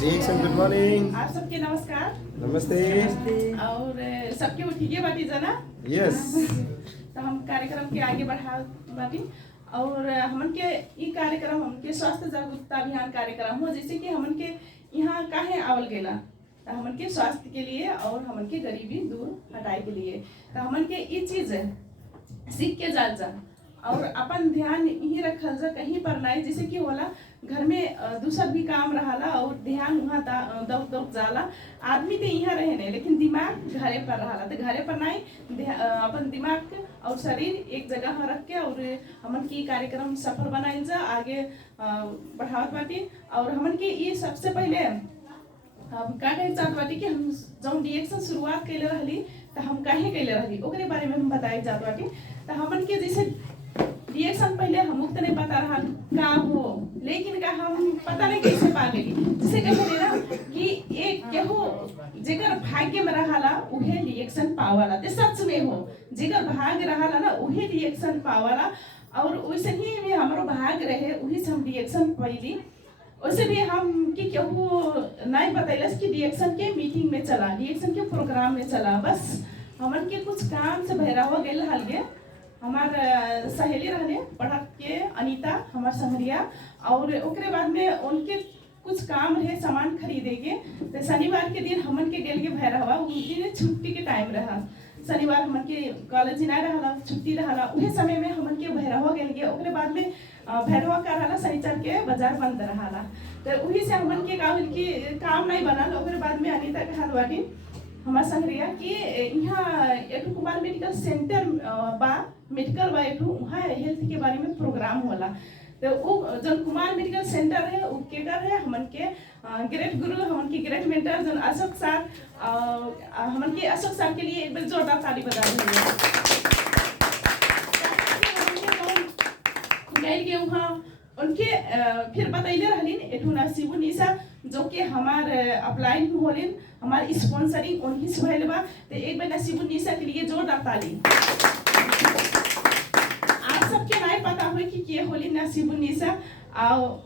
Reaction good morning. आप सबके नमस्कार। नमस्ते। और सबके उठिए बाटी जना। यस। तो हम कार्यक्रम के आगे बढ़ा बाटी और हमन के ई कार्यक्रम हमके स्वास्थ्य जागरूकता अभियान कार्यक्रम हो, जैसे कि हमन के यहाँ काहे आवल गेला तो हमन के स्वास्थ्य के लिए और हमन के गरीबी दूर हटाए के लिए। तो हमन के ई चीज सीख के जाल जा और अपन ध्यान यही रखल जा कहीं पर नहीं, जैसे कि होला घर में दूसर भी काम रहाला और ध्यान वहाँ दौड़ दौड़ जाला। आदमी तो यहाँ रहे नहीं लेकिन दिमाग घरे पर रहाला, तो घरे पर नहीं अपन दिमाग और शरीर एक जगह रख के और हमन की कार्यक्रम सफल बनाइल जा आगे बढ़ावत बाटी। और हमन के ये सबसे पहले हम का कहे चाहत बाटी कि हम जब रिएक्शन शुरुआत कैले रहली तो हम काहे कैले रहली ओकरे बारे में हम बताए जात बाटी। तो हमन के जैसे रिएक्शन पहले हम तो नहीं पता रहा का हो, लेकिन का हम पता नहीं कैसे पा गई। जैसे कहे ना कि एक केहू जेकर भाग्य में रहाला उहे रिएक्शन पावाला, ते सच में हो जेकर भाग्य रहाला ना उहे रिएक्शन पावाला। और वैसे ही में हमारो भाग रहे वही से हम रिएक्शन पाइली। वैसे भी हम कि केहू नहीं बतैलस कि रिएक्शन के मीटिंग में चला, रिएक्शन के प्रोग्राम में चला, बस हमन के कुछ काम से बहरावा गेल हल गे। हमार सहेली रहने पढ़क के अनीता हमार संगरिया और ओकरे बाद में उनके कुछ काम रहे सामान खरीदे के। तो शनिवार के दिन हमन के गेल के भैरवा उस दिन छुट्टी के टाइम रहा, शनिवार हमन के कॉलेज ना रहला छुट्टी रहला, उहे समय में हमन के भैरवा गेल के। ओकरे बाद में भैरवा का रहला शनिचर के बाजार बंद रहला, तो वही से हमन के काम नहीं बनल। ओकरे बाद में अनीता के हाथ बाटी हमार संगरिया कि यहाँ एक कुमार मेडिकल सेंटर बा मेडिकल बा एक वहाँ हेल्थ के बारे में प्रोग्राम होला। तो वो जन कुमार मेडिकल सेंटर है वो केकर है हमन के ग्रेट गुरु हमन के ग्रेट मेंटर जन अशोक सर, हमन के अशोक सर के लिए एक बार जोरदार ताली बजा दीजिए। वहाँ उनके फिर बतैले रहलिन एठुना शिबू निशा जो कि हमार अपलाइन होलिन हमार स्पॉन्सरिंग उन्हीं से भइल बा। तो एक बार शिबू निशा के लिए जोरदार ताली। आप सबके नहीं पता हो कि के होलिन ना शिबू निशा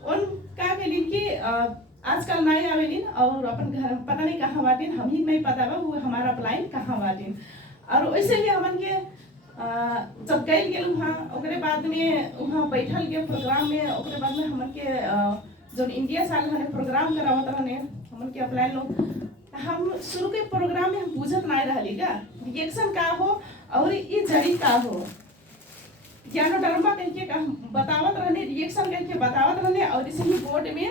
उन का केलिन कि आजकल नहीं आवेलिन और अपन घर पता नहीं कहाँ बाटिन, हम ही नहीं पता बा वो हमारा अपलाइन कहाँ बाटिन। और वैसे भी हमन के जब गए गेल वहाँ ओकरे बाद में वहाँ बैठल के प्रोग्राम में ओकरे बाद में हमन के जो इंडिया साल हने प्रोग्राम करावत रहने हमन के अप्लाई लोग। हम शुरू के प्रोग्राम में हम पूछत नहीं रहली का रिएक्शन का हो और ये जड़ी का हो, ज्ञानोडर्मा कह के बतावत रहने रिएक्शन कह के बतावत रहने। और इसे ही बोर्ड में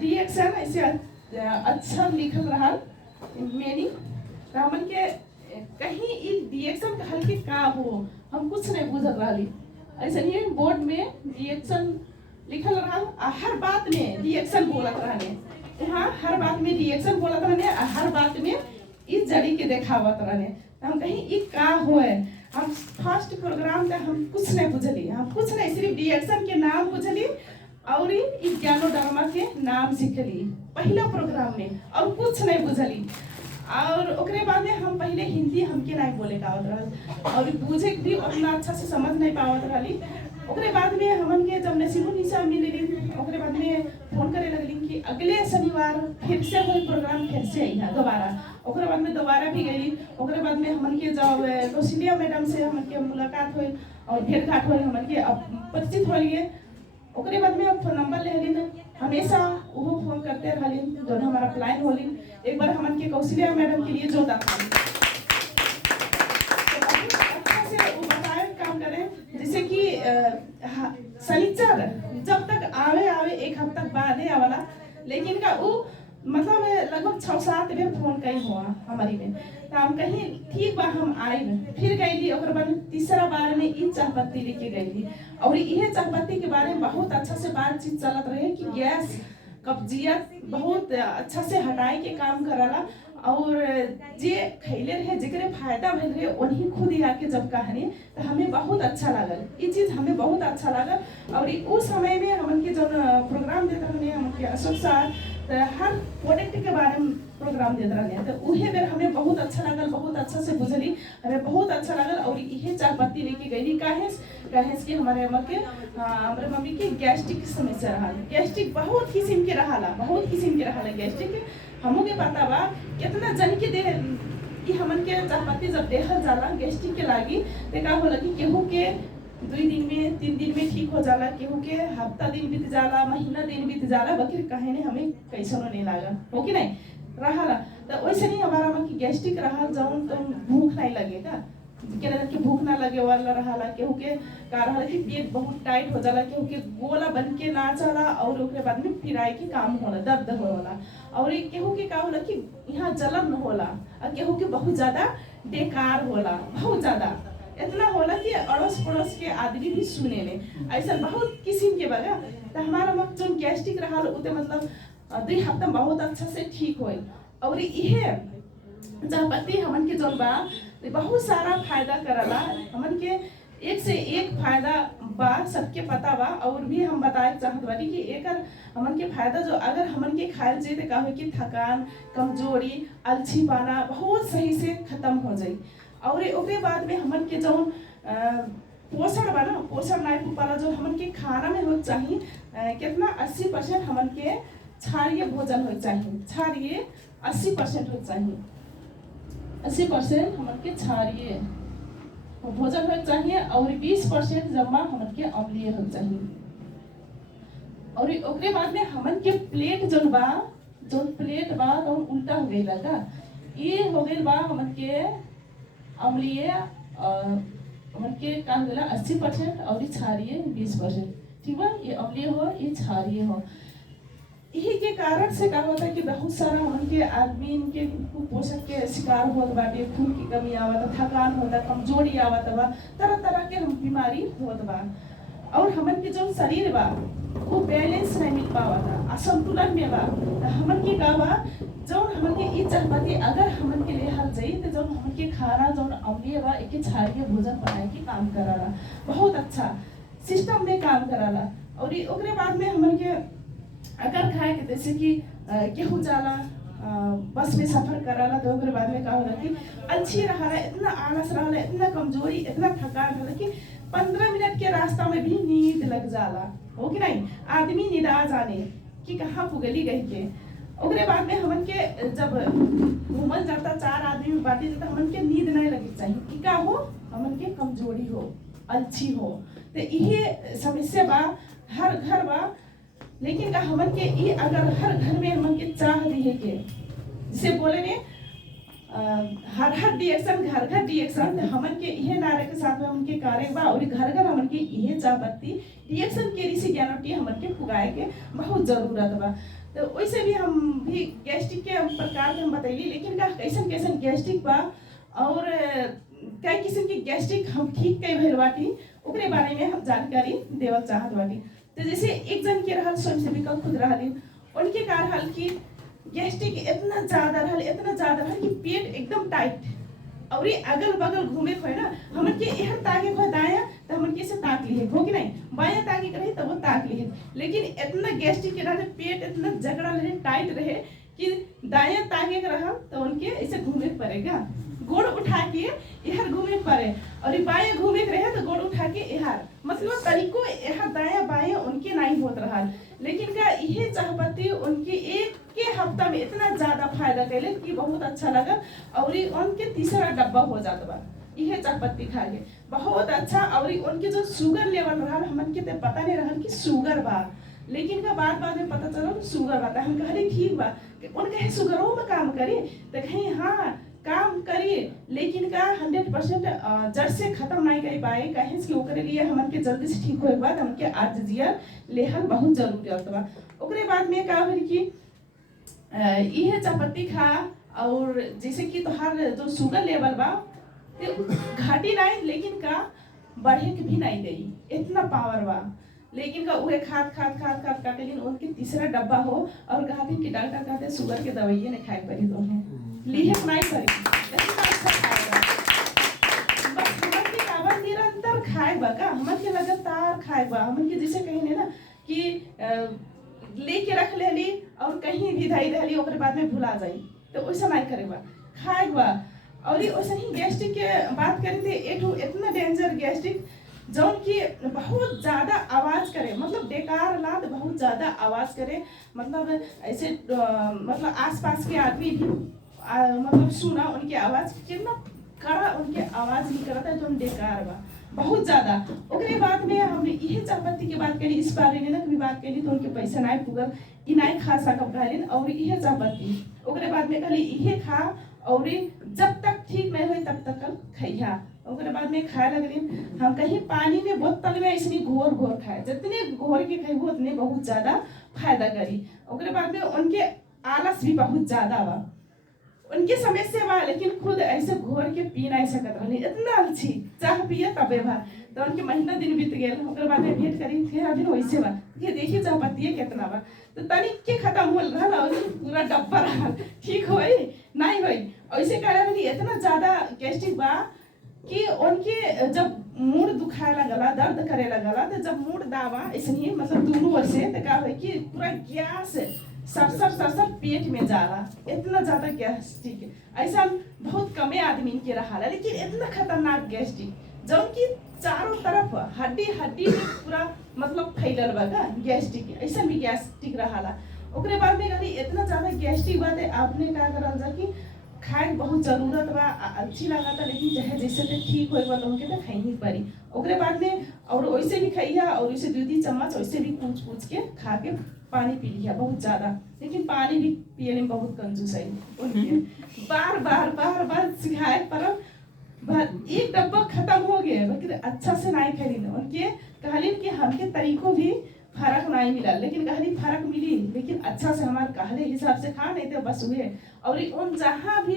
रिएक्शन ऐसे अच्छा लिखल रहा मीनिंग। तो हमन के कहीं ई रिएक्शन कहल के का हो हम कुछ नहीं बुझत रहली। ऐसे ही बोर्ड में रिएक्शन लिखल रहा, हर बात में रिएक्शन बोलत रहने, वहाँ हर बात में रिएक्शन बोलत रहने, हर बात में इस जड़ी के देखावत रहने। हम कहीं ई का होए हम फर्स्ट प्रोग्राम तक हम कुछ नहीं बुझली, हम कुछ नहीं सिर्फ रिएक्शन के नाम बुझली और ई ज्ञानोडर्मा के नाम सीखली पहला प्रोग्राम में और कुछ नहीं बुझली। और ओकरे बाद में हम पहले हिंदी हमके नहीं बोले का रहल और बुझे भी उतना अच्छा से समझ नहीं पावत रहली। ओकरे बाद में हमन के जब नसीबु निशा मिललिन ओकरे बाद में फोन करे लगलिन कि अगले शनिवार फिर से कोई प्रोग्राम फिर से यहाँ दोबारा। ओकरे बाद में दोबारा भी गईलिन। ओकरे बाद में हमन के जब कौशल्या मैडम से हमन के मुलाकात हुई और भेंट घाट हुई, हमन के परिचित होलिए। ओकरे बाद में फोन नंबर ले हलिन, हमेशा वो फोन करते रहलिन जो हमारा प्लान होलिन। एक बार हमन के कौशल्या मैडम के लिए जोरदार ताली। अच्छा से वो बताए काम करें जैसे कि शनिचर जब तक आवे एक हफ्ता बाद है आवाला, लेकिन का वो मतलब लगभग 6-7 बेर फोन कहीं हुआ हमारी में। तो हम कहीं ठीक बा हम आए फिर गईली। ओकर बाद तीसरा बार में ई चाहपत्ती लेके गईली और यह चाहपत्ती के बारे में बहुत अच्छा से बातचीत चलत रहे कि गैस कब्जियत बहुत अच्छा से हटाए के काम करला और जे खैले रहे जेकरे फायदा भइल रहे उन्हीं खुद ही आके जब कहने तो हमें बहुत अच्छा लागल, ये चीज हमें बहुत अच्छा लागल। और उस समय में हमन के जब प्रोग्राम देते रहने हमन के अशोक सर तो हर प्रोडक्ट के बारे में प्रोग्राम देते रहे। तो उहे बेर हमें बहुत अच्छा लगल, बहुत अच्छा से बुझली, हमें बहुत अच्छा लगल। और इहे चाय पत्ती लेके गई काहे कि हमारे हमारे मम्मी के गैस्ट्रिक की समस्या रहा। गैस्ट्रिक बहुत किस्म के रहा, बहुत किस्म के रहा गैस्ट्रिक। हमों के पता बा कितना जन के दे कि हमन के चाय पत्ती जब देखल जाला गैस्ट्रिक के लागी तो का होला कि केहू के 2 दिन में 3 दिन में ठीक हो जाला, केहू के हफ्ता दिन बीत जाला, महीना दिन बीत जाला, बाकी कहे ने हमें कैसनो नहीं लागा हो कि नहीं रहा। तो वैसे नहीं हमारा में कि गैस्ट्रिक रहा जौन तो भूख नहीं लगेगा, केना कि भूख ना लगे वाला रहा। केहू के का रहा कि पेट बहुत टाइट हो जाला, केहू के गोला बन के ना चला और ओकरे बाद में फिराई के काम होला, दर्द होला। और केहू के का होला कि यहाँ जलन होला, और केहू के बहुत ज्यादा बेकार होला, बहुत ज्यादा इतना होला कि अड़ोस पड़ोस के आदमी भी सुने ले। ऐसा बहुत किस्म के बगा। तो हमारा मत जो गैस्ट्रिक रहा उते मतलब 2 हफ्ता बहुत अच्छा से ठीक होई। और इहे चाय पत्ती हमन के जौन बा बहुत सारा फायदा करला, हमन के एक से एक फायदा बा, सबके पता बा। और भी हम बताए चाहत बानी कि एकर हमन के फायदा जो अगर हमन के खायल जाए तो का हो कि थकान, कमजोरी, अलछीपना बहुत सही से खत्म हो जाई। और ओकरे बाद में हमन के जौन पोषण बा ना, पोषण नहीं पाला जो हमन के खाना में हो चाहिए कितना 80% हमन के क्षारीय भोजन हो चाहिए, क्षारीय 80% हो चाहिए, 80% हमन के क्षारीय भोजन हो चाहिए। और 20% जमा हमन के अम्लीय हो चाहिए। और ओकरे बाद में हमन के प्लेट जोन प्लेट बा तो उल्टा हो गई लगा, ये हो गई बा हमन के अम्लीय, हमन के काम होला 80% और क्षारीय 20%, ठीक बा। ये अम्लीय हो, ये क्षारीय हो। यही के कारण से का होता है कि बहुत सारा हमन के आदमी के कुपोषण के शिकार होत बाटे, खून की कमी आवत, थकान होता, कमजोरी आवत बा, तरह तरह के हम बीमारी होत बा। और हमन के जो शरीर बा वो बैलेंस नहीं मिल पावता, असंतुलन में बा। हमन के का बा जौन हमन के ई चाय पत्ती अगर हमन के लिए हल जाई तो जौन हमन के खाना जौन अम्लीय बा एक क्षारीय भोजन बनाए के काम कराला, बहुत अच्छा सिस्टम में काम कराला। और ओकरे बाद में हमन के अगर खाए के जैसे कि केहू जाला बस में सफर कराला तो ओकरे बाद में का होला कि अच्छी रहा, इतना आलस रहा, इतना कमजोरी, इतना थकान रहा कि 15 मिनट के रास्ता में भी नींद लग जाला, हो कि नहीं। आदमी निदा जाने कि कहाँ पुगली गई के। ओकरे बाद में हमन के जब घूमल जाता 4 आदमी बाटी जाता हमन के नींद नहीं लगी चाहिए कि का हो, हमन के कमजोरी हो, अच्छी हो। तो ये समस्या बा, हर घर बा। लेकिन का हमन के ये अगर हर घर में हमन के चाह दिए के जिसे बोले ने हर रिएक्शन घर घर रिएक्शन, हमन के ये नारे के साथ में हमन के कार्य बा। और घर घर हमन के ये चाय पत्ती रिएक्शन के रिसी ज्ञानटी हमन के पुगाए के बहुत जरूरत बा। तो वैसे भी हम भी गैस्ट्रिक के प्रकार हम बतैली, लेकिन का कैसन कैसन गैस्ट्रिक बा और कई किस्म की गैस्ट्रिक हम ठीक कई भइल बाटी ओकरे बारे में हम जानकारी देवल चाहत बाटी। तो जैसे एक जन के रहल स्वयंसेविका खुद रहली, उनके का रहल कि गैस्ट्रिक इतना ज्यादा रहल कि पेट एकदम टाइट। और अगल बगल घूमे खोए ना हमन के इहर ताके खोए दाया तो हमन के से ताक लिए हो कि नहीं, बाया ताके करे तो वो ताक लिए। लेकिन इतना गैस्ट्रिक के रहे पेट इतना जगड़ा रहे, टाइट रहे कि दाया ताके के रहा तो उनके ऐसे घूमे पड़ेगा, गोड़ उठा के इहर घूमे पड़े। और बाया घूमे के रहे तो गोड़ उठा के इहर, मतलब तरीको इहर दाया बाया उनके नहीं होत रहा। लेकिन का ये चाय पत्ती उनके एक के हफ्ता में इतना ज्यादा फायदा कैले कि बहुत अच्छा लगा। और उनके तीसरा डब्बा हो जाता बा ये चाय पत्ती खा के बहुत अच्छा। और उनके जो शुगर लेवल रहा हमन के तो पता नहीं रहा कि शुगर बा, लेकिन का बाद में पता चला शुगर बा। हम कहले ठीक बा, उनके शुगरों में काम करी तो कहीं हाँ काम करिए, लेकिन का 100% जड़ से खत्म नहीं कर पाए। कहीं कि ओकरे लिए हमन के जल्दी से ठीक होए के बाद हमके आर्जिया लेहल बहुत जरूरी बा। ओकरे बाद में का होई कि यह चाय पत्ती खा और जैसे कि तोहार जो शुगर लेवल बा घाटी नहीं, लेकिन का बढ़े के भी नहीं गई, इतना पावर बा। लेकिन का उहे खाद काटे लेकिन उनके तीसरा डब्बा हो और कहते कि डॉक्टर कहते शुगर के दवाइयाँ नहीं खाए पड़ी तो लिए नहीं करी बस हमन के कावन निरंतर खाए बा का हमन के लगातार खाए बा। हमन के जैसे कहीं ना कि लेके रख लेली और कहीं भी धई रहली ओकरे बाद में भुला जाई, तो वैसा नहीं करे बा, खाए बा। और वैसे ही गैस्ट्रिक के बात करें तो एठू इतना डेंजर गैस्ट्रिक जौन कि बहुत ज़्यादा आवाज़ करे, मतलब बेकार लाद बहुत ज़्यादा आवाज़ करे, मतलब ऐसे मतलब आसपास के आदमी भी मतलब सुना उनकी आवाज़ कितना कड़ा उनके आवाज़ नहीं करता है, जो बेकार बा बहुत ज़्यादा। ओकरे बाद में हम यही चायपत्ती की बात करी, इस बारे में ना कभी बात करी तो उनके पैसा नहीं पुगल, कि नहीं खा सकब कहलिन, और यह चायपत्ती ओकरे बाद में कहली इहे खा, और जब तक ठीक नहीं हुई तब तक कल खैया। ओकरे बाद में खाए लगलिन। हम कहीं पानी में बोतल में ऐसे घोर घोर खाए, जितने घोर के खेबो उतने बहुत ज़्यादा फायदा करी। ओकरे बाद में उनके आलस भी बहुत ज़्यादा बा, उनके समस्या बा, लेकिन खुद ऐसे घोर के पी नहीं सकत रहली, इतना अच्छी चाह पिए तबे बा। तो उनके महीना दिन बीत गए, ओकरे बाद में भेंट करी, फिर अभी वैसे बा कि देखिए चायपत्ती कितना बा, तो तनिक के खत्म हो रहा और पूरा डब्बा रहा, ठीक होई नहीं होई। ऐसे कारण इतना ज़्यादा गैस्ट्रिक बा कि उनके जब मूड दुखाए लगला, दर्द करे लगला, तो जब मूड दावा ऐसे ही मतलब दोनों ओर से, तो क्या हो कि पूरा गैस सरसर पेट में जाला, इतना ज़्यादा गैस्ट्रिक। ऐसा बहुत कमे आदमी के रहा, लेकिन इतना खतरनाक गैस्ट्रिक जो कि चारों तरफ हड्डी हड्डी में पूरा मतलब फैलल बा गैस्ट्रिक, ऐसा भी गैस्ट्रिक रहा। ओकरे बाद में कहली इतना ज़्यादा गैस्ट्रिक बा, आपने क्या करल जा कि खाए बहुत जरूरत बा, अच्छी लगा था, लेकिन चाहे जैसे तो ठीक हो तो उनके तो खाई ही पड़ी। ओकरे बाद में और वैसे भी खाइया, और वैसे 2-3 चम्मच वैसे भी पूछ के खा के पानी पी लिया बहुत ज़्यादा, लेकिन पानी भी पिए में बहुत कंजूस है उनके। बार बार सिखाए पर एक डब्बा खत्म हो गया, लेकिन अच्छा से नहीं खरीद उनके। कहलिन कि हमके तरीकों भी फर्क नहीं मिला, लेकिन कहली फर्क मिली, लेकिन अच्छा से हमारे कहले हिसाब से खा नहीं थे बस हुए। और उन जहाँ भी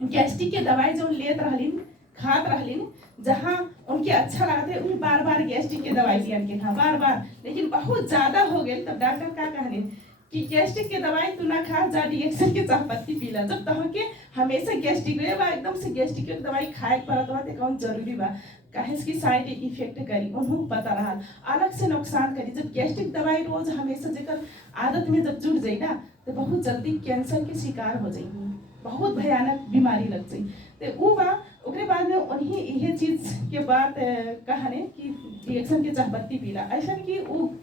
गैस्ट्रिक के दवाई जो लेत रहलिन खात रहलिन, जहाँ उनके अच्छा लगते उन बार बार गैस्ट्रिक के दवाई लियन के था बार, लेकिन बहुत ज़्यादा हो गए। तब डॉक्टर क्या कहलिन कि गैस्ट्रिक के दवाई तू ना खा, जा रिएक्शन के चायपत्ती पीला। जब तहाँ के हमेशा गैस्ट्रिक रहे बा, एकदम से गैस्ट्रिक के दवाई खाए पड़त बा, तो कौन जरूरी बा, काहे की साइड इफेक्ट करी उन्होंने पता रहा, अलग से नुकसान करी। जब गैस्ट्रिक दवाई रोज हमेशा जेकर आदत में जब जुड़ जाए ना, तो बहुत जल्दी कैंसर के शिकार हो जाएगी, बहुत भयानक बीमारी लग जाए। तो वो बा ओकरे बाद में उन्हीं यह चीज के बाद कहने कि रिएक्शन के चायपत्ती पीला, ऐसा कि वो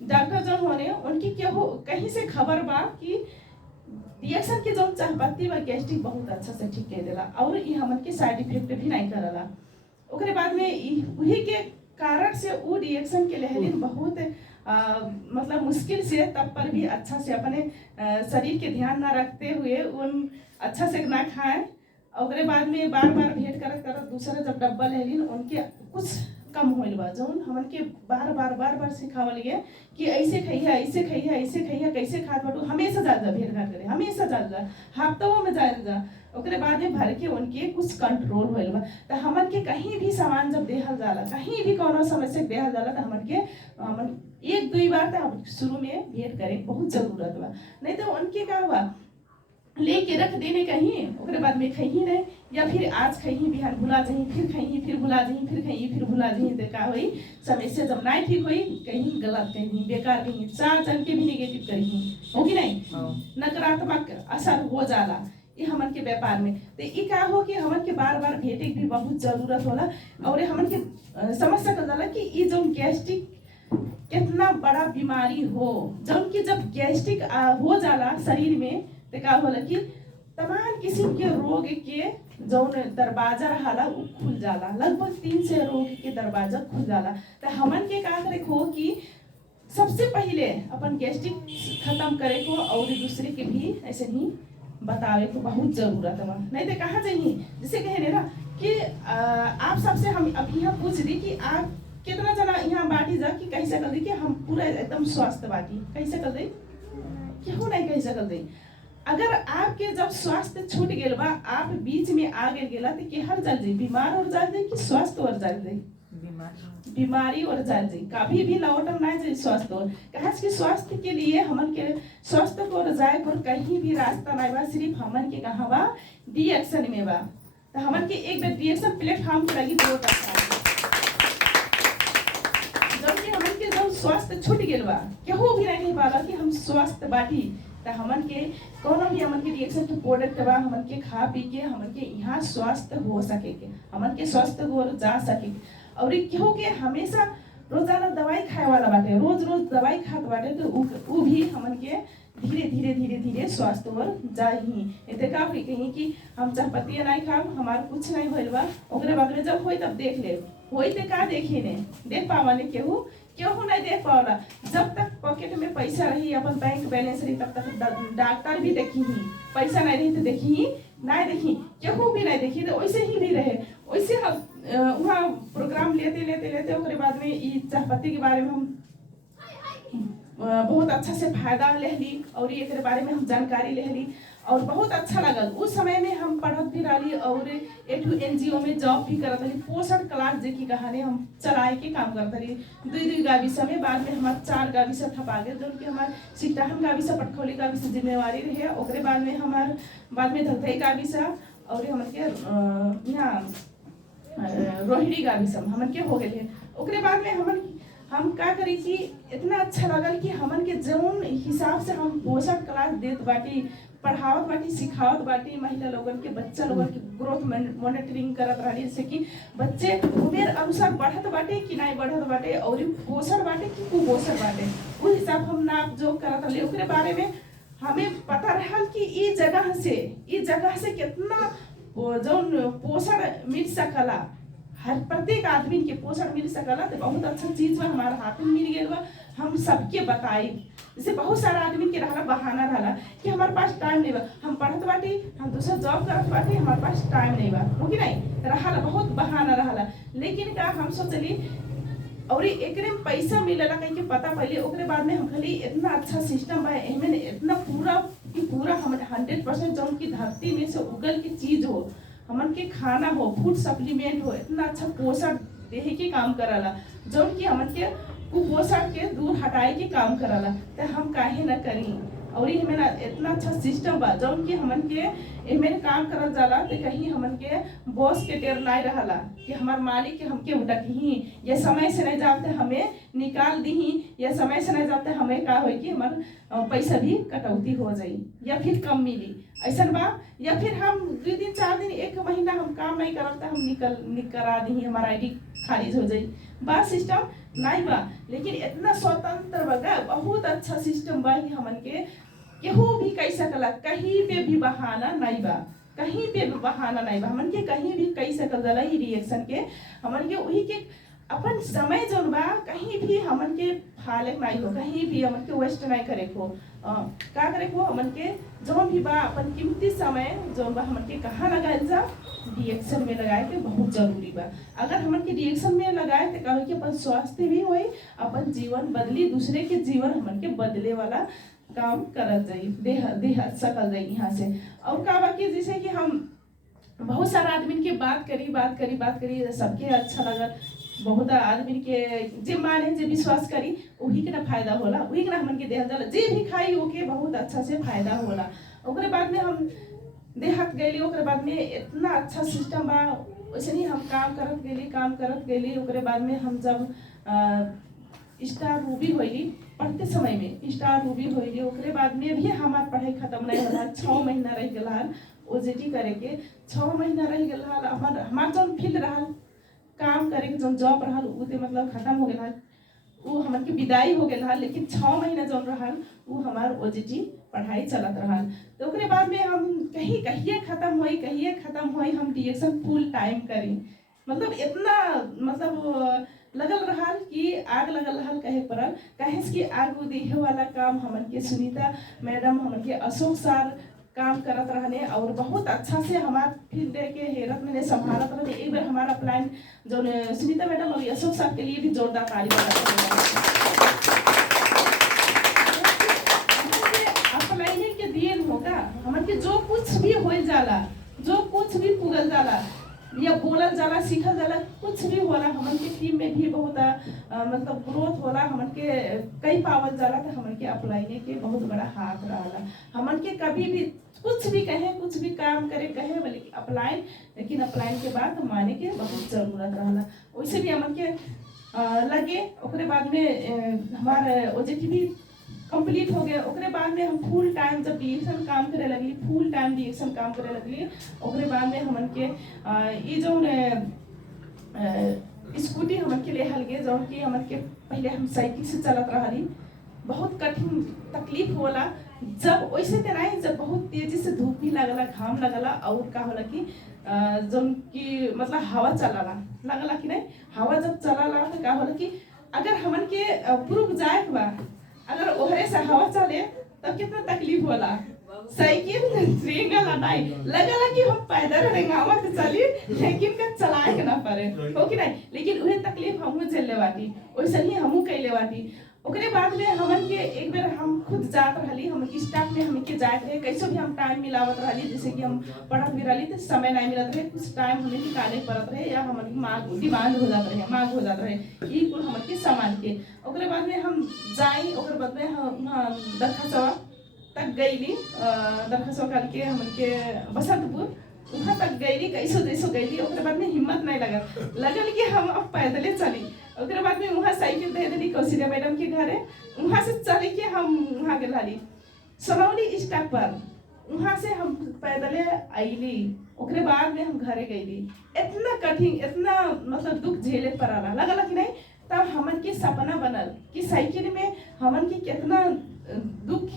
डॉक्टर जो होने उनकी क्या हो कहीं से खबर बा कि रिएक्शन के जो चायपत्ती बा गैस्ट्रिक बहुत अच्छा से ठीक कर देला, और ये हमन के साइड इफेक्ट भी नहीं करला। ओकरे बाद में वही के कारण से वो रिएक्शन के लहरिन बहुत मतलब मुश्किल से तब पर भी अच्छा से अपने शरीर के ध्यान ना रखते हुए उन अच्छा से ना खाएं। ओकरे बाद में बार भेंट करत दूसरा जब डब्बा लहरिन उनके कुछ कम होल बा, जो हमन के बार सिखावल गया कि ऐसे खइया ऐसे खइया कैसे खात बाटू, हमेशा जा भेंट घाट करे, हमेशा जा हफ्तों में जा। ओकरे बाद में भर के उनके कुछ कंट्रोल होल बा। तो हमन के कहीं भी सामान जब देहल जाला, कहीं भी कोनो समस्या देहल जाला, तो हमन के 1-2 बार तो शुरू में भेंट करे बहुत जरूरत बा, नहीं तो उनके का बा लेके रख देने कहीं, ओकरे बाद में खही नहीं, या फिर आज खही बिहान भुला जाही, फिर खही फिर भुला जाही, फिर खही फिर भुला जाही, तो का हुई समस्या जब नहीं ठीक हुई कहीं गलत कहीं बेकार कहीं 4 जन के भी निगेटिव करी हो कि नहीं, नकारात्मक असर हो जाला ये हमन के व्यापार में। तो ये का हो कि हमन के बार भेंटे भी बहुत जरूरत होला, और हमन के समझ सकल जाला कि ये जो गैस्ट्रिक कितना बड़ा बीमारी हो, जब गैस्ट्रिक हो जाला शरीर में, तो का होला कि तमाम किस्म के रोग के जो दरवाजा रहा वो खुल जाला, लगभग 300 रोग के दरवाजा खुल जाला। तो हमन के का करे हो कि सबसे पहले अपन गैस्ट्रिक खत्म करे को, और दूसरे के भी ऐसे ही बतावे को बहुत जरूरत है, नहीं तो कहाँ जाइए। जैसे कहे ना कि आप सबसे हम अब यहाँ पूछ दी कि आप कितना जना यहाँ बाटी जा कि कैसे कर दी कि हम पूरा एकदम स्वस्थ बाटी कैसे कर दी, क्यों नहीं कैसे कर दी। अगर आपके जब स्वास्थ्य छूट गया बा, आप बीच में आ गेला, तो केहर जल जाई, बीमार और जल जाई कि स्वस्थ और जल जाई, बीमारी और जल जाई, कभी भी लौटम ना जाए स्वस्थ और। कहा कि स्वास्थ्य के लिए हमन के स्वस्थ को जाए और कहीं भी रास्ता नहीं बा, सिर्फ हमन के कहाँ बा रिएक्शन में बा। तो हमन के एक बार रिएक्शन प्लेटफॉर्म पर लगी बहुत अच्छा है, जबकि हमन के जब स्वास्थ्य छूट गेल बा, केहू भी नहीं कह पाला कि हम स्वस्थ बाटी। तो हमन के कोनो भी हमन के रिएक्शन के प्रोडक्ट बा, हमन के खा पी के हमन के यहाँ स्वस्थ हो सके के, हमन के स्वस्थ हो जा सके। और केहू के हमेशा रोजाना दवाई खाए वाला बाटे, रोज रोज दवाई खात बाटे, तो उ भी हमन के धीरे धीरे धीरे धीरे स्वास्थ्य ओर जाही। एते का होई कहीं कि हम चाहपत्ती नहीं खाब, हमार कुछ नहीं होइल बा, ओकरे बाद में जब होई तब देख ले, होई ते का देखी ने देख पावाने, केहू नहीं देख पावला। जब तक पॉकेट में पैसा रही, अपन बैंक बैलेंस रही, तब तक डॉक्टर भी देखी ही, पैसा नहीं रही तो देखी ही नहीं देखी, केहू भी नहीं देखी, तो वैसे ही भी रहे। वैसे हम वहाँ प्रोग्राम लेते लेते लेते ओकरे बाद में ई चाहपत्ती के बारे में हम बहुत अच्छा से फायदा ले ली और एकरे बारे में हम जानकारी ले ली और बहुत अच्छा लगल। उस समय में हम पढ़त भी रही और एक NGO में जॉब भी करत रही। पोषण क्लास जे की कहानी हम चलाए के काम करत रही। दुई गावी समय बाद में हमार 4 गावी से थपा गए, जो कि हमार सिकटाहन गावी से पटखौली गावी से जिम्मेवारी रहे। ओकरे बाद में हमार बाद में धलथई गावी से और हमन के यहाँ रोहिणी गावी से हमन के हो गए। ओकरे बाद में हम का करी कि इतना अच्छा लगल कि हमन के जौन हिसाब से हम पोषण क्लास देत बाटी, पढ़ावत बाटी, सिखावत बाटी, महिला लोगन के, बच्चा लोगन के ग्रोथ मॉनिटरिंग करत रही, जैसे कि बच्चे उमेर अनुसार बढ़त बाटे कि नहीं बढ़त बाटे और पोषण बाटे कि कुपोषण बाटे, उस हिसाब हम नाप जोक करत रही। ओकरे बारे में हमें पता रहल कि ई जगह से कितना जौन पोषण मिल सकला, हर प्रत्येक आदमी के पोषण मिल सकला। तो बहुत अच्छा चीज बा, हमारा हाथ में मिल गया बा, हम सबके बताई। जैसे बहुत सारा आदमी के रहला बहाना रहला कि हमारे पास टाइम नहीं बा, हम पढ़त बाटी, हम दूसरा जॉब करत बाटी, हमारे पास टाइम नहीं बा, हो कि नहीं रहला, बहुत बहाना रहला। लेकिन का हम सोचली और एकरे में पैसा मिलेला कहीं के पता पहले, ओकरे बाद में हम खाली इतना अच्छा सिस्टम बा, एमे इतना पूरा हम 100% जौन की धरती में से उगल की चीज हो, हमन के खाना हो, फूड सप्लीमेंट हो, इतना अच्छा पोषण देहे के काम करला, जौन की हमन के कुपोषण के दूर हटाए के काम करला। तो हम काहे न करी। और ये हमें इतना अच्छा सिस्टम बा जौन की हमन के एमें काम करल जाला, तो कहीं हमन के बॉस के टेर लाई रहला कि हमार मालिक के हमके उठही, या समय से नहीं जाते हमें निकाल दी, या समय से नहीं जाते हमें का होई कि हमार पैसा भी कटौती हो जाई या फिर कम मिली, ऐसा बा। या फिर हम 2 दिन 4 दिन 1 महीना हम काम नहीं करब तो हम करा दी, हमारा ID खारिज हो जाई, बा सिस्टम नहीं बा। लेकिन इतना स्वतंत्र बा, बहुत अच्छा सिस्टम बा कि हमन के केहू भी कह सकला, कहीं पे भी बहाना नहीं बा, कहीं पे भी बहाना नहीं बा, हमन के कहीं भी कह सकल जाला। ई रिएक्शन के हमन के वही के अपन समय जोन बा कहीं भी हमन के फालक नहीं हो, कहीं भी हमन के वेस्ट नहीं करे को, का करे को हमन के जोन भी बा अपन कीमती समय जोन बा हमन के कहाँ लगाए जा, रिएक्शन में लगाए के बहुत जरूरी बा। अगर हमन के रिएक्शन में लगाए तो कहे कि अपन स्वास्थ्य भी होई, अपन जीवन बदली, दूसरे के जीवन हमन के बदले वाला काम करत जाई, देह सकल जाई यहाँ से। और का बाकी जैसे कि हम बहुत सारा आदमी के बात करी सबके अच्छा लगल, बहुत आदमी के जे माने जे विश्वास करी वही के ना फायदा होला, वही के ना हमन के देह जाला, जे भी खाई ओके बहुत अच्छा से फायदा होला। ओकरे बाद में हम देहात गईली, ओकरे बाद में इतना अच्छा सिस्टम बा, वैसे ही हम काम करत गेली। ओकरे बाद में हम जब स्टार रूबी होइली, पढ़ते समय में स्टार रूबी होइली, ओकरे बाद में भी हमार पढ़ाई खत्म नहीं होला, 6 महीना रह गया OJT करे के, 6 महीना रह गया हमार जौन फील्ड रहल काम करे के, जौन जॉब रहल उ ते मतलब खत्म हो गया, वो हमन के विदाई हो गया। लेकिन 6 महीना जौन रहल वो हमार OJT पढ़ाई चलत रहल। तो ओकरे बाद में हम कहिए खत्म होई हम रिएक्शन फुल टाइम करी, मतलब इतना मतलब लगल रहल कि आग लगल रहल कहे पड़ल, कहे कि आग देहे वाला काम हमन के सुनीता मैडम, हमन के अशोक सर काम करत रहने और बहुत अच्छा से हमार फील्ड के हेरत में संभालत रहने। एक बार हमारा प्लान जो सुनीता मैडम और अशोक सर के लिए भी जोरदार तारीफ अपलाइने के दिन होगा, हमन के जो कुछ भी हो जाला, जो कुछ भी पुगल जाला या बोलल जाला, सीखल जाला, कुछ भी होला, हमन के टीम में भी बहुत मतलब ग्रोथ होला, हमन के कई पावल जाला। तो हमन के अपलाइने के बहुत बड़ा हाथ रहला, हमन के कभी भी कुछ भी कहे, कुछ भी काम करे कहे बोले अप्लाइन, लेकिन अप्लाइन के बाद माने के बहुत जरूरत रहला। वैसे भी हमन के लगे। ओकरे बाद में हमारे OJT कंप्लीट हो गया। ओकरे बाद में हम फुल टाइम जब डिएक्शन काम करे लगली, फुल टाइम डिएक्शन काम करे लगली। ओकरे बाद में हमन के ये जो स्कूटी हमन के ले हल गए, जो कि हमन के पहले हम साइकिल से चलत रही। बहुत कठिन तकलीफ होला जब वैसे ते नहीं, जब बहुत तेजी से धूप भी लगला, घाम लगला, और का होला कि जब कि मतलब हवा चलाला लगला कि नहीं, हवा जब चलाला तो का होला कि अगर हमन के पूर्व जाए बा, अगर ओहरे से हवा चले तब कितना तकलीफ होला। साइकिल रेंगला नहीं लगला कि हम पैदल रेंगावा तो चली, लेकिन का चलाए के ना पड़े, हो कि नहीं। लेकिन वही तकलीफ हमहू झेले बाटी, वैसे ही हमहू कैले बाटी। ओकरे बाद में हमन के एक बार हम खुद जात रहली, हम स्टाफ में हम के जाए रहे, कैसे भी हम टाइम मिलावत रहली। जैसे कि हम पढ़त भी रहली तो समय नहीं मिलत रहे, कुछ टाइम हमें निकाले पड़त रहे, या हमन की मांग डिमांड हो जात रहे, मांग हो जात रहे ई कुल हमन के सामान के। ओकरे बाद में हम जाई, ओकरे बाद में हम दरखसवा तक गईली, दरखसवा करके हमन के बसंतपुर वहाँ तक गईली, कैसो गईली। ओकरे बाद में हिम्मत नहीं लगल कि हम अब पैदले चली। ओकरे बाद में वहाँ साइकिल दे देली कौशल्या मैडम के घरे, वहाँ से चल के हम वहाँ गेली सनौली स्टॉप पर, वहाँ से हम पैदले आईली। ओकरे बाद में हम घरे गईली। इतना कठिन, इतना मतलब दुख झेले पड़ाला लगला कि नहीं। तब हमन के सपना बनल कि साइकिल में हमन के कितना दुख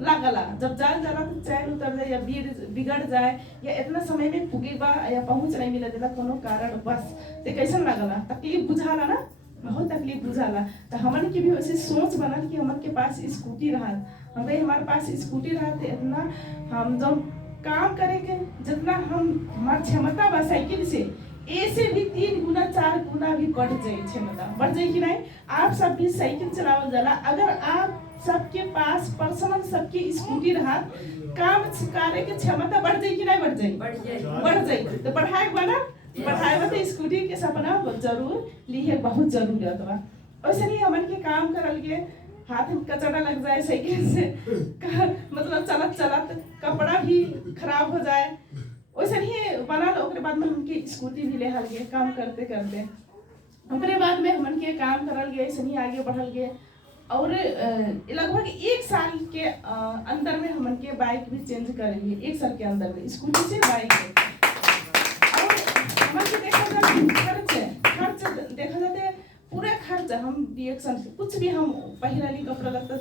लागला, जब जाल जाला तो चैन उतर जाए या बिगड़ जाए, या इतना समय में पुगे बा या पहुंच नहीं मिला देला कोनो कारण बस, तो कैसन लागला, तकलीफ बुझाला ना, बहुत तकलीफ बुझाला। तो हमन की भी वैसे सोच बनल कि हमन के पास स्कूटी रहा, हमारे पास स्कूटी रहा तो इतना हम जब काम करे के जितना हम हमार क्षमता बा साइकिल से ऐसे भी 3 गुना 4 गुना भी बढ़ जाए, क्षमता बढ़ जाए कि नहीं। आप सब भी साइकिल चलावल जाला, अगर आप सबके पास पर्सनल सबकी स्कूटी रहा, काम करे के क्षमता बढ़ जाए कि नहीं बढ़ जाए, बढ़ जाए। तो बढ़ाए बना बढ़ाए तो स्कूटी के सपना जरूर लिए, बहुत जरूरत बा। वैसे नहीं हमन के काम करल के हाथ में कचरा लग जाए साइकिल से, मतलब चलत चलत कपड़ा भी खराब हो जाए, वैसे नहीं बना। ओकरे बाद में हमके स्कूटी भी ले हल गए काम करते करते। ओकरे बाद में हमन के काम करल गए, ऐसे नहीं आगे बढ़ल गए, और लगभग 1 साल के अंदर में हमन के बाइक भी चेंज करेंगे, 1 साल के अंदर में स्कूटी से बाइक है। और हमन के देखा जाए खर्च देखा जाते पूरा खर्च हम डिएक्शन से कुछ भी हम पहिराली कपड़ा लगता,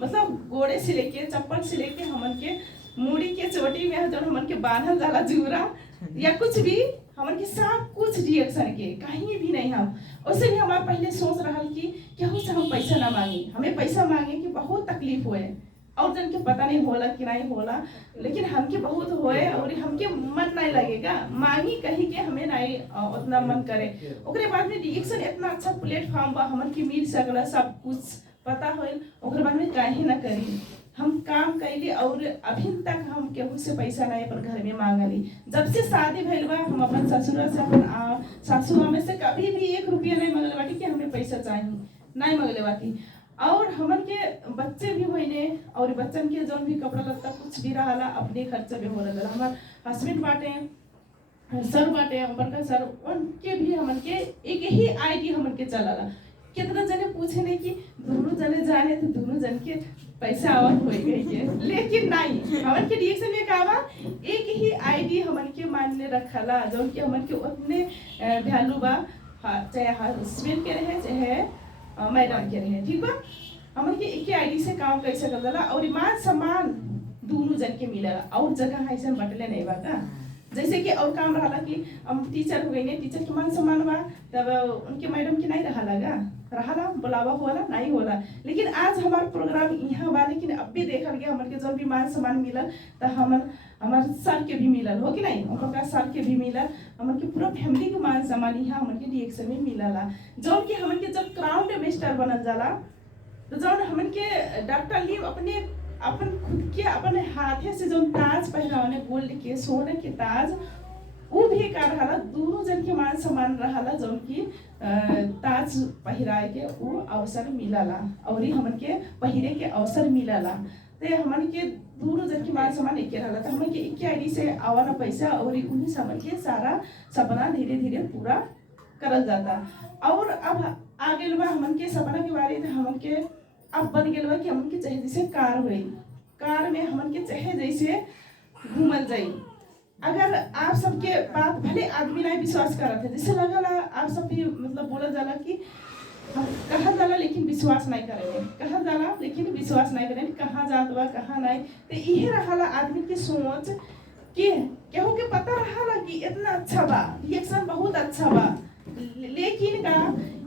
मतलब गोड़े से लेके चप्पल से लेके हमन के मूड़ी के चोटी में जो हमन के बांधल जाला जूरा या कुछ भी, हमन के सब कुछ डिएक्शन के कहीं भी नहीं। हम वैसे भी हमारा पहले सोच रहा कि केहू से हम पैसा ना मांगे, हमें पैसा मांगे कि बहुत तकलीफ होए, और जन के पता नहीं होला कि नहीं होला, लेकिन हमके बहुत होए और हमके मन नहीं लगेगा मांगी कहीं के, हमें नहीं उतना मन करे। ओकरे बाद में डिएक्शन इतना अच्छा प्लेटफॉर्म बा, हमन के मिल सकला, सब कुछ पता होल। ओकरे बाद में काहे ना करी, हम काम कैली, और अभी तक हम केहू से पैसा नहीं अपन घर में मांगली। जब से शादी भइल बा हम अपन ससुरा से, अपन सासुआ में से कभी भी 1 रुपया नहीं मांगले बाटी कि हमें पैसा चाहिए, नहीं मांगले बाटी। और हमन के बच्चे भी होइने, और बच्चन के जौन भी कपड़ा लत्ता कुछ भी रहा अपने खर्चे में हो रहा। हमार हस्बैंड बाटे, सर बाटे, बड़का सर, उनके भी हमन के एक ही आईडी हमन के चलाला। कितना जने पूछे नहीं कि दोनों जने जाने तो दोनों जन के पैसा आवत हो गई है, लेकिन नहीं, हमन के डिएक्शन में का बा एक ही आईडी हमन के मान्य रखला, जो कि हमन के उतने वैल्यू बा, चाहे हस्बैंड के रहे चाहे मैडम के रहे, ठीक बा। हमन के एक ही आईडी से काम कर सकल जाला, और मान सम्मान दोनों जन के मिलेला, और जगह ऐसे बटले नहीं बा का। जैसे कि और काम रहा कि हम टीचर हो गई ने, टीचर के मान सम्मान बा, तब उनके मैडम के नहीं रहा बुलावा होला नहीं होला। लेकिन आज हमारा प्रोग्राम यहाँ बा, लेकिन अब भी देखल गया हमन के जो भी मान सम्मान मिलल, तो हमारे सर के भी मिलल, हो कि नहीं, उनका सर के भी मिलल, हमन के पूरा फैमिली के मान सम्मान यहाँ हमन के डिएक्शन में मिलला। जो कि हमन के जब क्राउन मास्टर बनल जाला, तो जौन हमन के डॉक्टर ली अपन खुद के अपने हाथे से जो ताज पहनावने, गोल्ड के सोने के ताज, वो भी का रहा दोनों जन के मान सम्मान रहा, जो कि ताज पहिराए के वो अवसर मिलला, और हमन के पहिरे के अवसर मिलला। तो हमन के दोनों जन के मान सम्मान एक रहा, तो हमन के एक आईडी से आवाना पैसा, और उन्हीं से हमन के सारा सपना धीरे धीरे पूरा करल जाता। और अब आ गेल बा हमन के सपना के बारे में हमन के अब बन गेल बा कि हमन के चाहे जैसे कार होई, कार में हमन के चाहे जैसे घूमल जाई। अगर आप सबके बात भले आदमी नहीं विश्वास करत है, जैसे लगला आप सब भी मतलब बोला जाला कि कहा जाला लेकिन विश्वास नहीं करेंगे, कहा जाला लेकिन विश्वास नहीं करेंगे, कहाँ जात बा कहाँ नहीं। तो इहे रहला आदमी की सोच कि केहू के पता रहला कि इतना अच्छा बा, रिएक्शन बहुत अच्छा बा, लेकिन का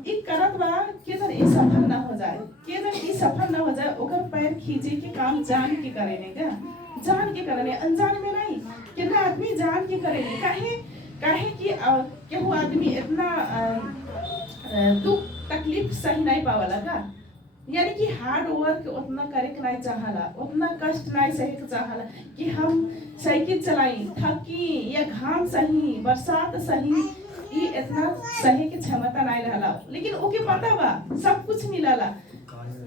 ई करत बा के जन ई सफल ना हो जाए, के जन ई सफल ना हो जाए ओकर पैर खींचे के काम जान के करेने का, जान के करने अनजान में नहीं। कितना आदमी जान के करेने काहे काहे कि केहू आदमी इतना दुख तकलीफ सही नहीं पावला का, यानी कि हार्ड वर्क उतना करे के नहीं चाहला, उतना कष्ट नहीं सहे के चाहला कि हम साइकिल चलाई थकी या घाम सही बरसात सही, ये इतना सहे के क्षमता नहीं रहला। लेकिन ओके पता बा सब कुछ मिलला,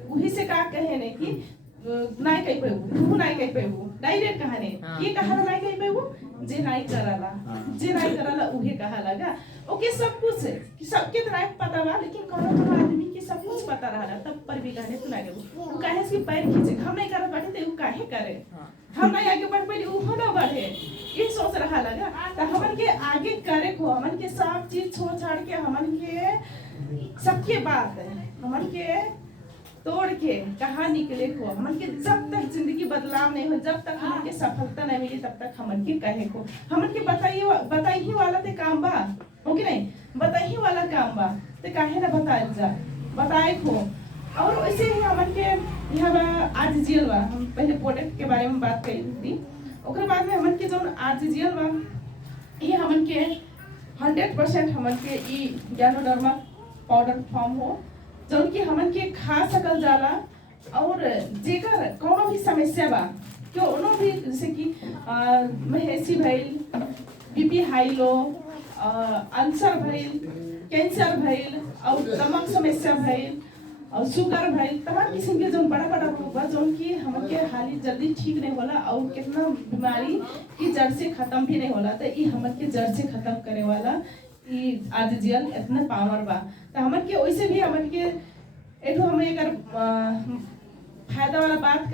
वही से का कहे ने कि नहीं कह पेबू, तू नहीं कह पेबू, डायरेक्ट कहाने ये कहाला नहीं कह पेबू, जे नहीं करला, जे नहीं करला उहे कहा लगा। ओके सब कुछ सबके तरह पता बा, लेकिन कोनो आदमी के सब कुछ पता रहला तब पर भी कहने तू नहीं देबू, तू काहे से पैर खींचे हम नहीं करत बाटे तो काहे करे, हम नहीं आगे बढ़ पड़ी ऊ ना बढ़े, ये सोच रहा लगा। तो हमन के आगे करे को हमन के सब चीज छोड़ छाड़ के हमन के सबके बात है हमन के तोड़ के कहाँ निकले को, हमन के जब तक जिंदगी बदलाव नहीं हो, जब तक हमन के सफलता नहीं मिली तब तक हमन के कहे को, हमन के बताई वाला ते काम बा हो कि नहीं, बताई वाला काम बा ते काहे ना बताए जा बताए को। और वैसे ही हमन के यहाँ बा आज जेल बा, हम पहले प्रोडक्ट के बारे में बात करी थी, ओकर बाद में हमन के जो आज जेल बा ये हमन के 100% हमन के ई गैनोडर्मा पाउडर फॉर्म हो जौन कि हमन के खा सकल जाला। और जेकर कोनो भी समस्या बा कोनो भी जैसे कि महेसी भइल, बीपी हाई लो, अल्सर भइल, कैंसर भइल और दमक समस्या भइल और शुगर भइल, तमाम किस्म के जौन बड़ा बड़ा रोग बा जौन कि हमन के हाली जल्दी ठीक नहीं होला और कितना बीमारी की जड़ से खत्म भी नहीं होला। तो ई हमन के जड़ से खत्म करे वाला ई आज जेल इतना पावर बा। तो हमन के वैसे भी हमन के एठो हमें एकर फायदा वाला बात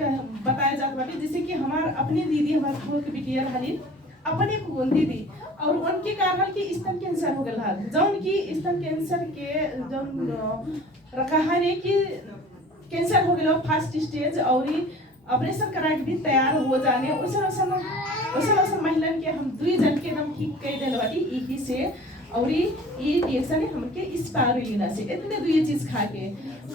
बताया जात बाटे, जैसे कि हमार अपनी दीदी हमार फूफा के बिटिया हाली अपने को दीदी और उनके कारण की स्तन कैंसर हो गया, जौन की स्तन कैंसर के जौन रखा है कि कैंसर हो गया फर्स्ट स्टेज और ऑपरेशन करा के भी तैयार हो जाने वैसे महिलन के हम 2 जन के हम ठीक कर दिल बाटी यही से। और ये रिएक्शन हमके स्पारुलिना से इतने 2 चीज खा के।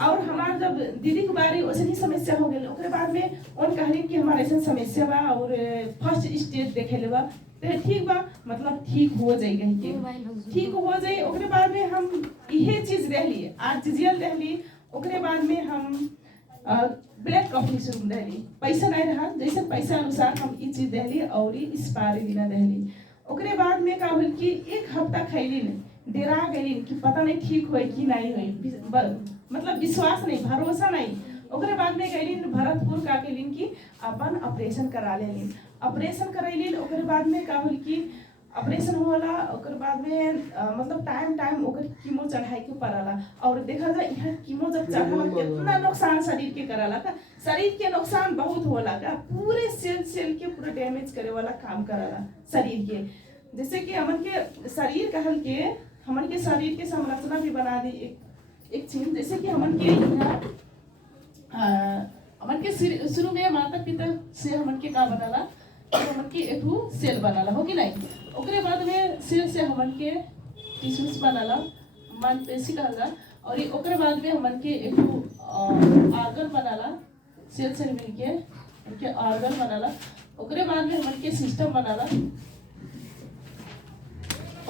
और हमार जब दीदी के बारे वैसे समस्या हो गई ओकरे बाद में उन कहली कि हमारे ऐसा समस्या बा और फर्स्ट स्टेज देखे ले बा तो ठीक बा, मतलब ठीक हो जाई के ठीक हो जाई। ओकरे बाद में हम यही चीज रहली आज जेल रहली, ओकरे बाद में हम ब्लैक कॉफी शुरू रहली, पैसा नहीं रहा जैसे पैसा अनुसार हम ये चीज रहली और स्पारुलिना रहली। ओकरे बाद में का होल कि 1 हफ्ता खैली डेरा गई कि पता नहीं ठीक होई कि नहीं होई, मतलब विश्वास नहीं भरोसा नहीं। ओकरे बाद में गई भरतपुर का के कि अपन ऑपरेशन करा लेली, ऑपरेशन करैली। ओकरे बाद में का होल कि ऑपरेशन होला, ओकर बाद में मतलब टाइम ओकर कीमो चढ़ाई के पड़ला। और देखा जाए यहाँ कीमो जब चढ़ाला कितना नुकसान शरीर के करला का, शरीर के नुकसान बहुत होला का, पूरे सेल के पूरा डैमेज करे वाला काम करला शरीर के। जैसे कि हमन के शरीर कहल के हमन के शरीर के संरचना भी बना दी एक चीज, जैसे कि हमन के हमन के शुरू में माता पिता से हमन के का बनला, हमन के एक सेल बनला हो कि नहीं। ओकरे बाद में सेल से हमन के टिश्यूज बनला, मांसपेशी कहला। और ओकरे बाद में हमन के एक आर्गन बनला, सेल से मिलके उनके आर्गन बनला। ओकरे बाद में हमन के सिस्टम बनला,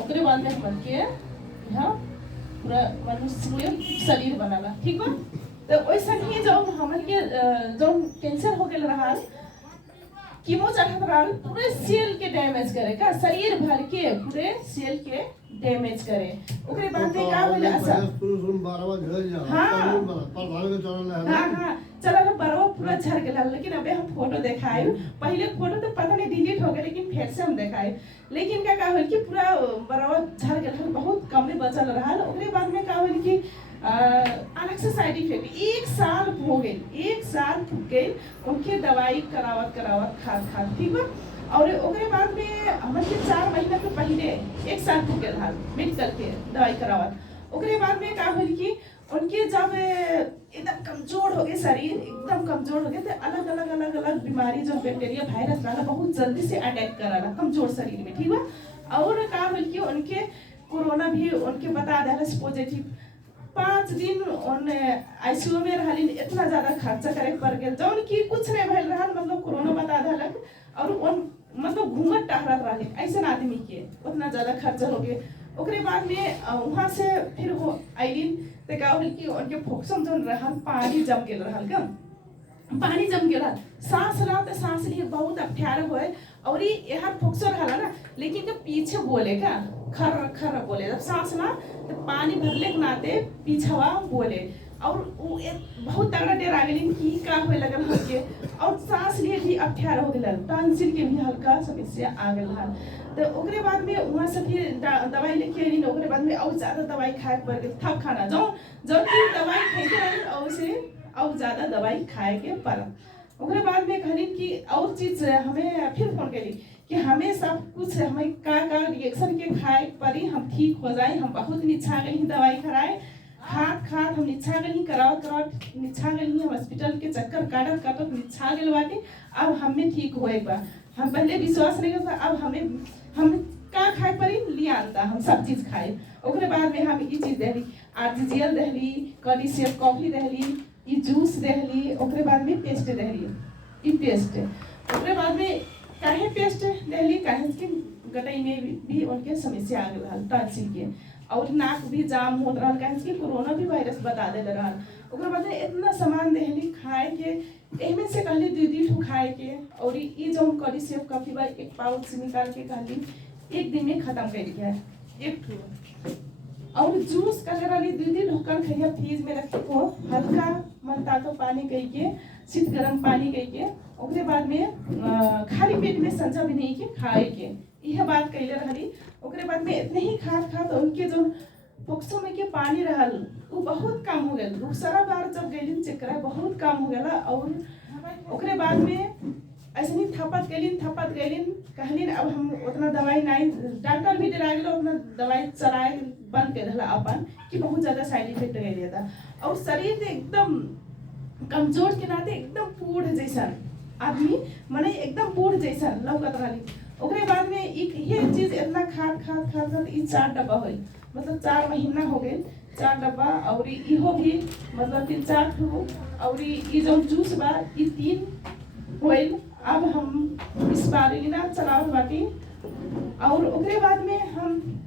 ओकरे बाद में हमन के यहाँ पूरा मनुष्य शरीर बनला, ठीक बा। तो वैसा ही जब हमन के जब कैंसर हो गया रहा कीमो चढ़त रहा पूरे सेल के डैमेज करे का, शरीर भर के पूरे सेल के डैमेज करे। ओकरे बाद में का होला असर हां चला बरवा पूरा झड़ गेला। लेकिन अबे हम फोटो देखाए, पहले फोटो तो पता नहीं डिलीट हो गया लेकिन फिर से हम देखाए। लेकिन का होल कि पूरा बरवा झड़ गेला, बहुत कम में बचल रहा। ओकरे बाद में का होल कि अलग से साइड इफेक्ट 1 साल हो गए, 1 साल हो गए उनके दवाई करावत करावत खाद ठीक बा। और ओकरे बाद में हमन के 4 महीना के पहले 1 साल हो गए हाल मेडिकल के दवाई करावत। ओकरे बाद में का होल कि उनके जब एकदम कमजोर हो गए, शरीर एकदम कमजोर हो गए, तो अलग अलग अलग अलग बीमारी जो बैक्टीरिया वायरस रहला बहुत जल्दी से अटैक कराला कमजोर शरीर में ठीक बा। और का होल कि उनके कोरोना भी उनके बता देला पॉजिटिव। 5 दिन उन आईसीयू में रहलिन, इतना ज्यादा खर्चा करे पड़ गया जौन की कुछ नहीं भइल रहल, मतलब कोरोना बता देलक और उन मतलब घूमत टहरत रहलिन ऐसे आदमी के उतना ज्यादा खर्चा हो गए। ओकरे बाद में वहां से फिर वो आइलिन तो का होल कि उनके फोक्सम जोन रहल पानी जम गेल रहल का, पानी जम गेल सांस ला तो सांस लिए बहुत अप्यार होए। और यहाँ फोक्सो रहला ना, लेकिन जब पीछे बोले का खर खर बोले, जब सांस ला तो पानी भरले के नाते पीछवा बोले और वो बहुत तगड़ा डरा गेलिन कि का होए लगल हमके। और सांस लिए भी अप्यार हो गेल, टॉन्सिल के भी हल्का समस्या आ गेल हल। तो ओकरे बाद में वहाँ से फिर दवाई लेके अलिन। ओकरे बाद में और ज्यादा दवाई खाए पड़ गेल, थप खाना जो की दवाई खाते रहलिन और से और ज्यादा दवाई खाए के पड़ा। ओकरे बाद में कहलिन कि और चीज हमें फिर फोन करी कि हमें सब कुछ हमें का रिएक्शन के खाए पड़ी, हम ठीक हो जाए। हम बहुत निछा गई दवाई कराए खाद हम निछा गई करावत निछा गई, हम हॉस्पिटल के चक्कर काटत निछा गए बाटे। अब हमें ठीक होए बा, हम पहले विश्वास नहीं था, अब हम का खाए पड़ी लियानता हम सब चीज खाए। ओकरे बाद में हम ई चीज दहली आर्टिजियल दहली, कड़ी सेब कॉफी दहली, ई जूस दहली। ओकरे बाद में पेस्ट दहली, ई पेस्ट। ओकरे बाद में काहे पेस्ट दहली काहे कि गटई में भी उनके समस्या आ गल टॉन्सिल के, और नाक भी जाम होत रहल काहे कि कोरोना भी वायरस बता दे रहल। ओकरे बाद में इतना सामान दहली खाए के, एमे से कहली 2 ठो खाए के। और ई जो कड़ी सेब कॉफी बा 1 पाउच निकाल के कहली 1 दिन में खत्म कर दिया 1 ठो। और जूस का करली 2 दिन ढक्कन खइया फ्रीज में रखे को हल्का मनतातो पानी कई के शीत गरम पानी कई के। ओकरे बाद में खाली पेट में संजा भी नहीं के खाए के, यह बात कैले रहली। ओकरे बाद में इतने ही खाद उनके जो फोक्सो में के पानी रहल वो बहुत कम हो गया। दूसरा बार जब गैलिन चेक कराए बहुत कम हो गया। और ओकरे बाद में ऐसे नहीं थपत गैलिन कहलिन अब हम उतना दवाई नहीं, डॉक्टर भी डरा गया उतना दवाई चलाए बंद कर दिला अपन कि बहुत ज्यादा साइड इफेक्ट रह गया था। और शरीर एकदम कमजोर के नाते एकदम बूढ़ जैसा आदमी मने एकदम बूढ़ जैसा लौकत रही। ओकरे बाद में ये चीज इतना खाद 4 डब्बा हुई, मतलब 4 महीना हो गए 4 डब्बा। और इहो भी मतलब 3-4 ठो। और ये जो जूस बा 3 होइल। अब हम इस बार चलावत बाटी। और ओकरे बाद में हम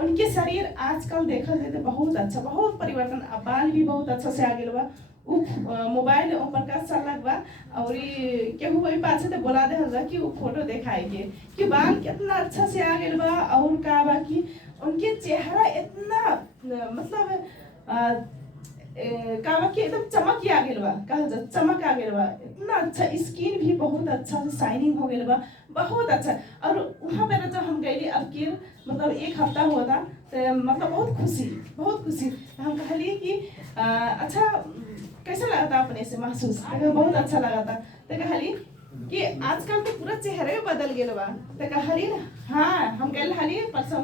उनके शरीर आजकल देखल जाए बहुत अच्छा, बहुत परिवर्तन, बाल भी बहुत अच्छा से आ गए बा। मोबाइल पर का चलक बा और केहू वही पाछे तो बोला दे कि वो फोटो दिखाएंगे कि बाल कितना अच्छा से आ गए बा। और का बा कि उनके चेहरा इतना मतलब का बा कि एकदम चमक आ गए बा, कहल जा चमक आ गए बा, इतना अच्छा स्किन भी बहुत अच्छा से शाइनिंग हो गए बा, बहुत अच्छा। और वहाँ पे जब हम गए अब के मतलब 1 हफ्ता हुआ था तो मतलब बहुत खुशी हम कहलिए कि अच्छा कैसा लगा था अपने से महसूस, बहुत अच्छा लगा था। तो कहली कि आजकल तो पूरा चेहरे बदल गए बा। तो कहली हाँ हम गए हली परसों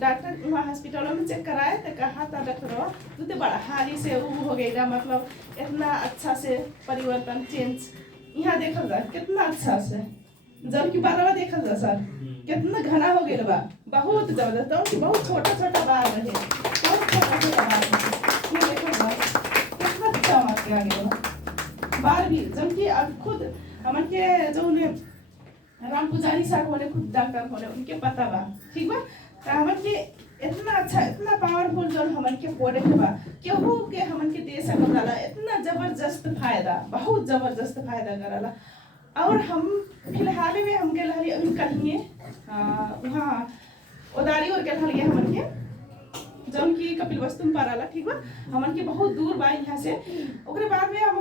डॉक्टर वहाँ हॉस्पिटलों में चेक कराए तो कहा था डॉक्टर तू तो बड़ा हाली से वो हो गई, मतलब इतना अच्छा से परिवर्तन चेंज यहाँ देखल जा कितना अच्छा से, जबकि बारवा देखल जा सर कितना घना हो गया बा, बहुत जबरदस्त। बहुत छोटा बाल रहे, बहुत छोटा बाल रहे, देखल बा कितना चमक आ गया बाल भी। जबकि अब खुद हमन के जो राम पुजारी साहब होने खुद डॉक्टर होने उनके पता बा ठीक बा। तो हमन के इतना अच्छा इतना पावरफुल जो हमन के प्रोडक्ट बा केहू के हमन के दे सकत जाला, इतना जबरदस्त फायदा, बहुत जबरदस्त फायदा करला। और हम फिलहाल में हम गेल हली अभी कहीं वहाँ उदारी और गेल हली हमन के जौन की कपिल वस्तु में पाराला ठीक बा, हमन के बहुत दूर बा यहाँ से। ओकरे बाद में हम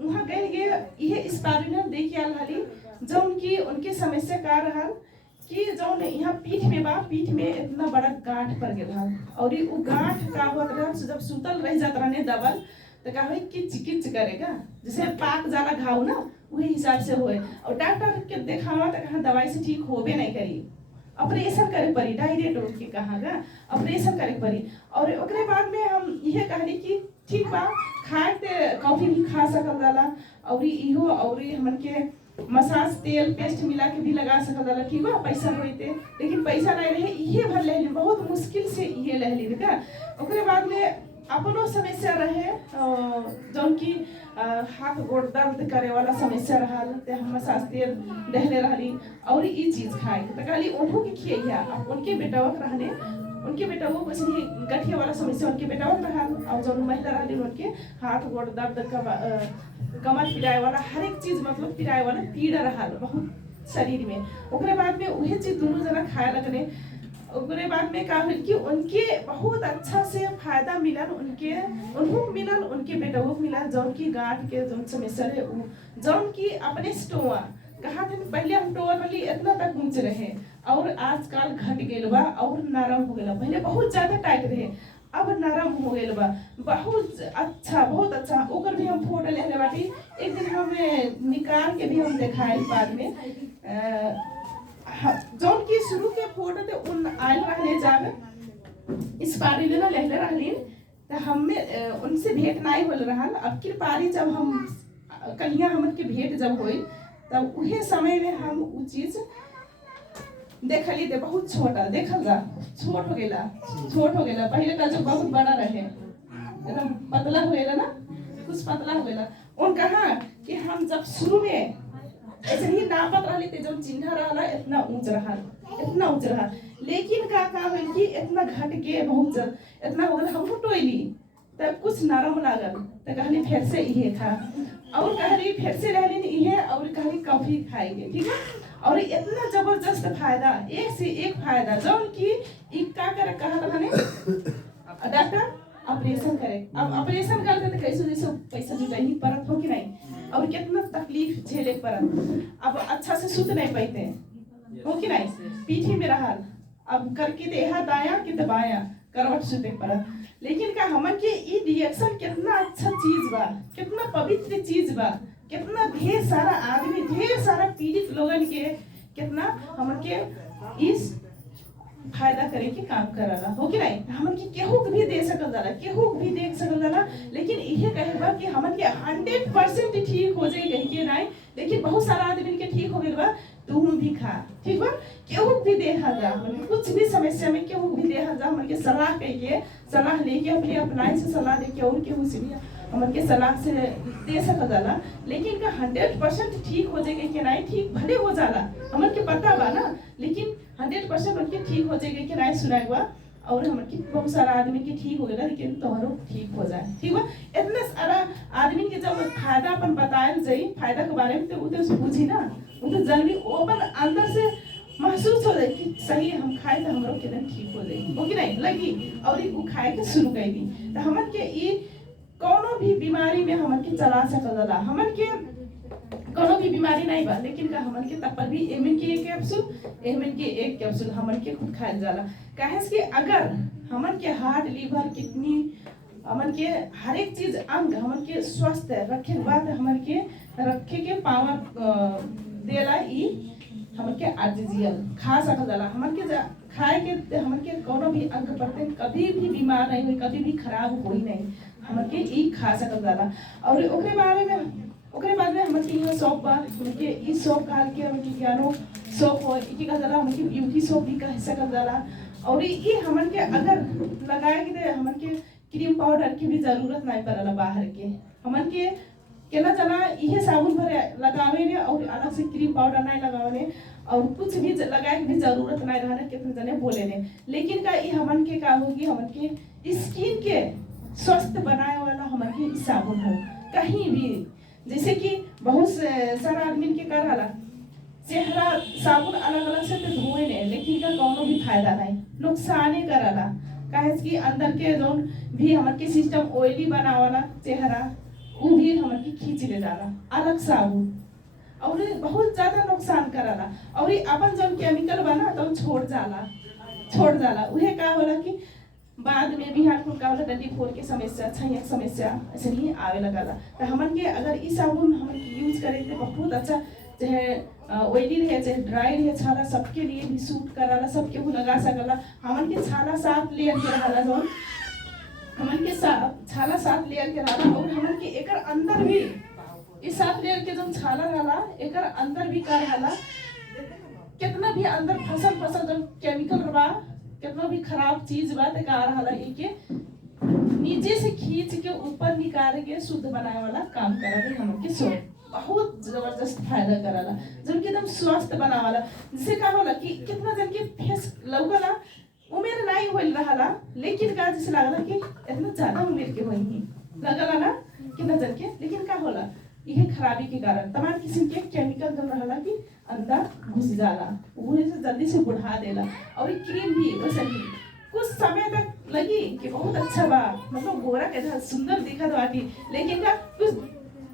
वहाँ गए ये स्पारुलिना देख आल हली जौन की उनके समस्या का रहल कि जौन यहाँ पीठ में बा, पीठ में इतना बड़ा गांठ पड़ गया और वो गांठ का होत रहा जब सुतल रह जात रहने दबल तो का होई किच किच करेगा, जैसे पाक जाला घाव ना वही हिसाब से होए। और डॉक्टर के देखावा तो कहा दवाई से ठीक होबे नहीं करी, ऑपरेशन करे पड़ी, डायरेक्ट उठ के कहागा ऑपरेशन करे पड़ी। और ओकरे बाद में हम यह कहली कि ठीक बा खाए ते कॉफी भी खा सकल जाला और इहो और हमन के मसाज तेल पेस्ट मिला के भी लगा सकल जाला, ठीक बा पैसा होते। लेकिन पैसा नहीं रहे इहे भर ले बहुत मुश्किल से ये ले ली का। ओकरे बाद में अपनो समस्या रहे जौन की हाथ गोड़ दर्द करे वाला समस्या रहल ते हम मसाज तेल दहले रहली और ई चीज खाए तो कहली उनको के खियैया। अब उनके बेटावक रहने उनके बेटा वो कुछ नहीं गठिया वाला समस्या उनके बेटा रहल और जो महिला रहली उनके हाथ गोड़ दर्द कमर पीड़ाए वाला हर एक चीज मतलब पीड़ाए वाला पीड़ा रहल बहुत शरीर में। ओकरे बाद में वही चीज दोनों जना खाए लगने। ओकरे बाद में का कि उनके बहुत अच्छा से फायदा मिलल, उनको मिलल, उनके बेटा को मिलल जौन की गांठ के जौन समस्या है जौन की अपने स्टोआ कहा थे पहले हम टोअर वाली इतना तक ऊंच रहे और आजकल घट गेल बा और नरम हो गेल। पहले बहुत ज्यादा टाइट रहे अब नरम हो गेल बा, बहुत अच्छा। ओकर भी हम फोटो ले ले बाटी, एक दिन हमें निकाल के भी हम दिखाए बाद में जौन की शुरू के फोटो ते उन आयल रहने जावे इस पारी लेना ले रहलीन तो हमें उनसे भेंट नहीं होल रहल। अब की पारी जब हम कन्या हमन के भेंट जब होई तब उहे समय में हम उ चीज देखली दे बहुत छोटा देखल जा छोट हो गेला पहले का जो बहुत बड़ा रहे एकदम पतला हो गेला ना, कुछ पतला हो गेला। उन कहा कि हम जब शुरू में ऐसे ही नापत रहली ते जब चिन्ह रहला इतना ऊंच रहा लेकिन का होल कि इतना घट के बहुत इतना हो गया हम टोइली तब कुछ नरम लागल तो कहली फिर से इहे खा और कहली फिर से रहली इहे और कहली कॉफी खाएंगे, ठीक है। और इतना जबरदस्त फायदा एक से एक फायदा जौन की का करे कहत रहने डॉक्टर ऑपरेशन करे। अब ऑपरेशन करते तो कैसे जैसे पैसा जुटाई परत हो कि नहीं और कितना तकलीफ झेले परत। अब अच्छा से सुत नहीं पाते हो कि नहीं, पीठी में रहल अब करके देहा दाया कि दबाया करवट सुते परत। लेकिन का हमन के ई रिएक्शन कितना अच्छा चीज बा, कितना पवित्र चीज बा, कितना ढेर सारा आदमी ढेर सारा पीड़ित लोगन के कितना हमन के इस फायदा करे के काम करला हो कि नहीं। हमन के केहू भी दे सकल जाला, केहू भी देख सकल जाला, लेकिन इहे कहबा कि हमन के 100% ठीक हो जाई कहीं के नहीं। लेकिन बहुत सारा आदमी के ठीक हो गेल बा तू भी खा, ठीक बा। केहू भी देहा जा कुछ भी समस्या में केहू भी देहा जा हमन के सलाह कहिए, सलाह लेके अपने अपनाई से सलाह लेके और केहू से भी हमन के सलाह से दे सकल जाला। लेकिन का 100% ठीक हो जाएगा कि नहीं, ठीक भले हो जाला हमन के पता बा ना, लेकिन 100% उनके ठीक हो जाएगा कि नहीं सुनाएगा और हमन के बहुत सारा आदमी के ठीक हो गया लेकिन तोहरो ठीक हो जाए, ठीक बा। इतना सारा आदमी के जब फायदा अपन बताएल जाई फायदा के बारे में तो उ तो बुझी ना, उ तो जल्दी ओपन अंदर से महसूस हो जाए कि सही हम खाए तो हमरो के ठीक हो जाए हो कि नहीं लगी और उ खाए के शुरू कर दी तो हमन के ई कोनो भी बीमारी में हमन के चला सकल जाला। हमन के कोनो भी बीमारी नहीं बा लेकिन का हमन के तपर भी एमन के एक कैप्सूल हमन के खुद खाएल जाला। काहे कि अगर हमन के हार्ट लीवर किडनी हमन के हर एक चीज अंग हमन के स्वस्थ रखे के बाद हमन के रखे के पावर देला ई हमन के आर्टिफिशियल खा सकल जाला। हमन के खाए के हमन के कोनो भी अंग प्रत्यंग कभी भी बीमार नहीं हुई, कभी भी खराब होई नहीं, हमन के ई खा सकल जाला। और ओकरे बाद में हमन के यहाँ सौंफ बा, हमन के ई सौंफ काल के हमन के ज्ञानो सौंफ हो ई का जाला हमन के यूकी सौंफ भी कह सकल जाला। और ई हमन के अगर लगाए के हमन के क्रीम पाउडर की भी जरूरत नहीं पड़ला बाहर के, हमन के केना जना इहे साबुन भरे लगावे ने और अलग से क्रीम पाउडर नहीं लगावे ने और कुछ भी लगाए की भी जरूरत नहीं रहने कितने जने बोले ने। लेकिन का ई हमन के का होगी हमन के स्किन के स्वस्थ बनाए वाला हमन के साबुन हो कहीं भी, जैसे कि बहुत सारा आदमी के कर रहा चेहरा साबुन अलग अलग से तो धोए ने लेकिन का कोनो भी फायदा नहीं, नुकसाने करला। काहे कि अंदर के जोन भी हमन के सिस्टम ऑयली बनावाला चेहरा उ भी हमन के खींच ले जाला अलग साबुन। और बहुत ज्यादा नुकसान कराला। और अपन जौन केमिकल बना तो छोड़ जाला उहे का होला कि बाद में बिहार को का होला डंडी फोड़ के समस्या छैया समस्या ऐसे नहीं आवे लगला। तो हमन के अगर ई साबुन हमन के यूज करें तो बहुत अच्छा, चाहे ऑयली रहे चाहे ड्राई रहे, छाला सबके लिए भी सूट कराला, सबके को लगा सकला। हमन के छाला 7 लेयर के रहला, जौन हमन के छाला 7 लेयर के रहला। और हमन के एकर अंदर भी ई 7 लेयर के जौन छाला रहला एकर अंदर भी का रहला, कितना भी अंदर फसल जौन केमिकल बा, कितना भी खराब चीज बा ते का रहला ई के नीचे से खींच के ऊपर निकाल के शुद्ध बनाए वाला काम करावे हमन के सोप। बहुत जबरदस्त फायदा कराला, जन के एकदम स्वस्थ बनावाला। जिससे का होला कि कितना जन के फेस लौकला उम्र नहीं होइल रहला, लेकिन का जैसे लागला कि इतना ज्यादा उम्र के होई ही लगला ना कितना जन के। लेकिन का होला यह खराबी के कारण तमाम किस्म के केमिकल जम रहला कि अंदर घुस जाला, वो से जल्दी से बुढ़ा देला। और क्रीम भी वैसे ही कुछ समय तक लगी कि बहुत अच्छा बा, मतलब गोरा के सुंदर दिखत बाटी, लेकिन का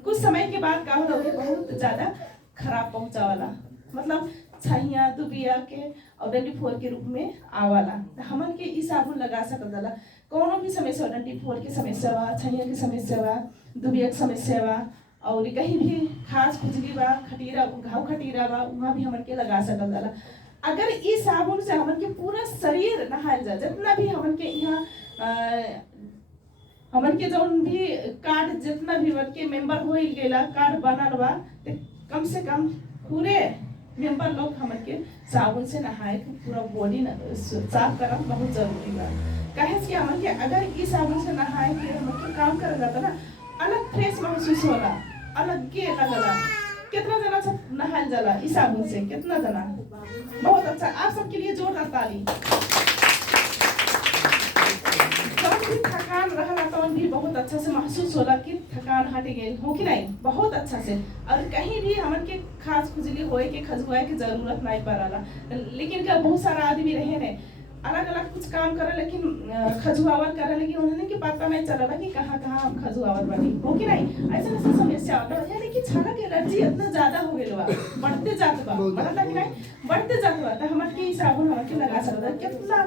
कुछ समय के बाद का होला बहुत ज्यादा खराब पहुंचावाला, मतलब छैया दुबिया के और डंडी फोर के रूप में आवाला। हमन के ई साबुन लगा सकल जाला कोनो भी समस्या, डंडी फोर के समस्या बा, छैया की समस्या बा, दुबिया की समस्या बा, और कहीं भी खास खुजली बा, खटीरा घाव खटीरा बा, वहाँ भी हमन के लगा सकल जाला। अगर ई साबुन से हमन के पूरा शरीर नहायल जा, जितना भी हमन के यहाँ हमन के जौन भी कार्ड जितना भी हमन के मेंबर हो गेला कार्ड बनल बा, कम से कम पूरे मेंबर लोग हमन के साबुन से नहाए के पूरा बॉडी साफ करना बहुत जरूरी बा। कहे कि हमन के अगर ई साबुन से नहाए के हमन के काम करल जाता ना, अलग फ्रेश महसूस होला, अलग के लगला। कितना जना सब नहायल जाला ई साबुन से, कितना जना, बहुत अच्छा। आप सबके लिए जोरदार ताली। भी थकान रहला तो भी बहुत अच्छा से महसूस होला कि थकान हट गई हो कि नहीं, बहुत अच्छा से। और कहीं भी हमन के खास खुजली होए के खजुआए के जरूरत नहीं पड़ला। लेकिन क्या बहुत सारा आदमी रहे ने अलग अलग कुछ काम करे, लेकिन खजुआवत करे, लेकिन उन्हें कि पता नहीं चला कि कहाँ हम खजुआवत बनी हो कि नहीं। ऐसा समस्या होता है, यानी कि छाला के एलर्जी इतना ज्यादा हो गई बा, बढ़ते जात बा, मतलब कि नहीं बढ़ते जात बा। तो हमन के साबुन हमन के लगा सकता है, कितना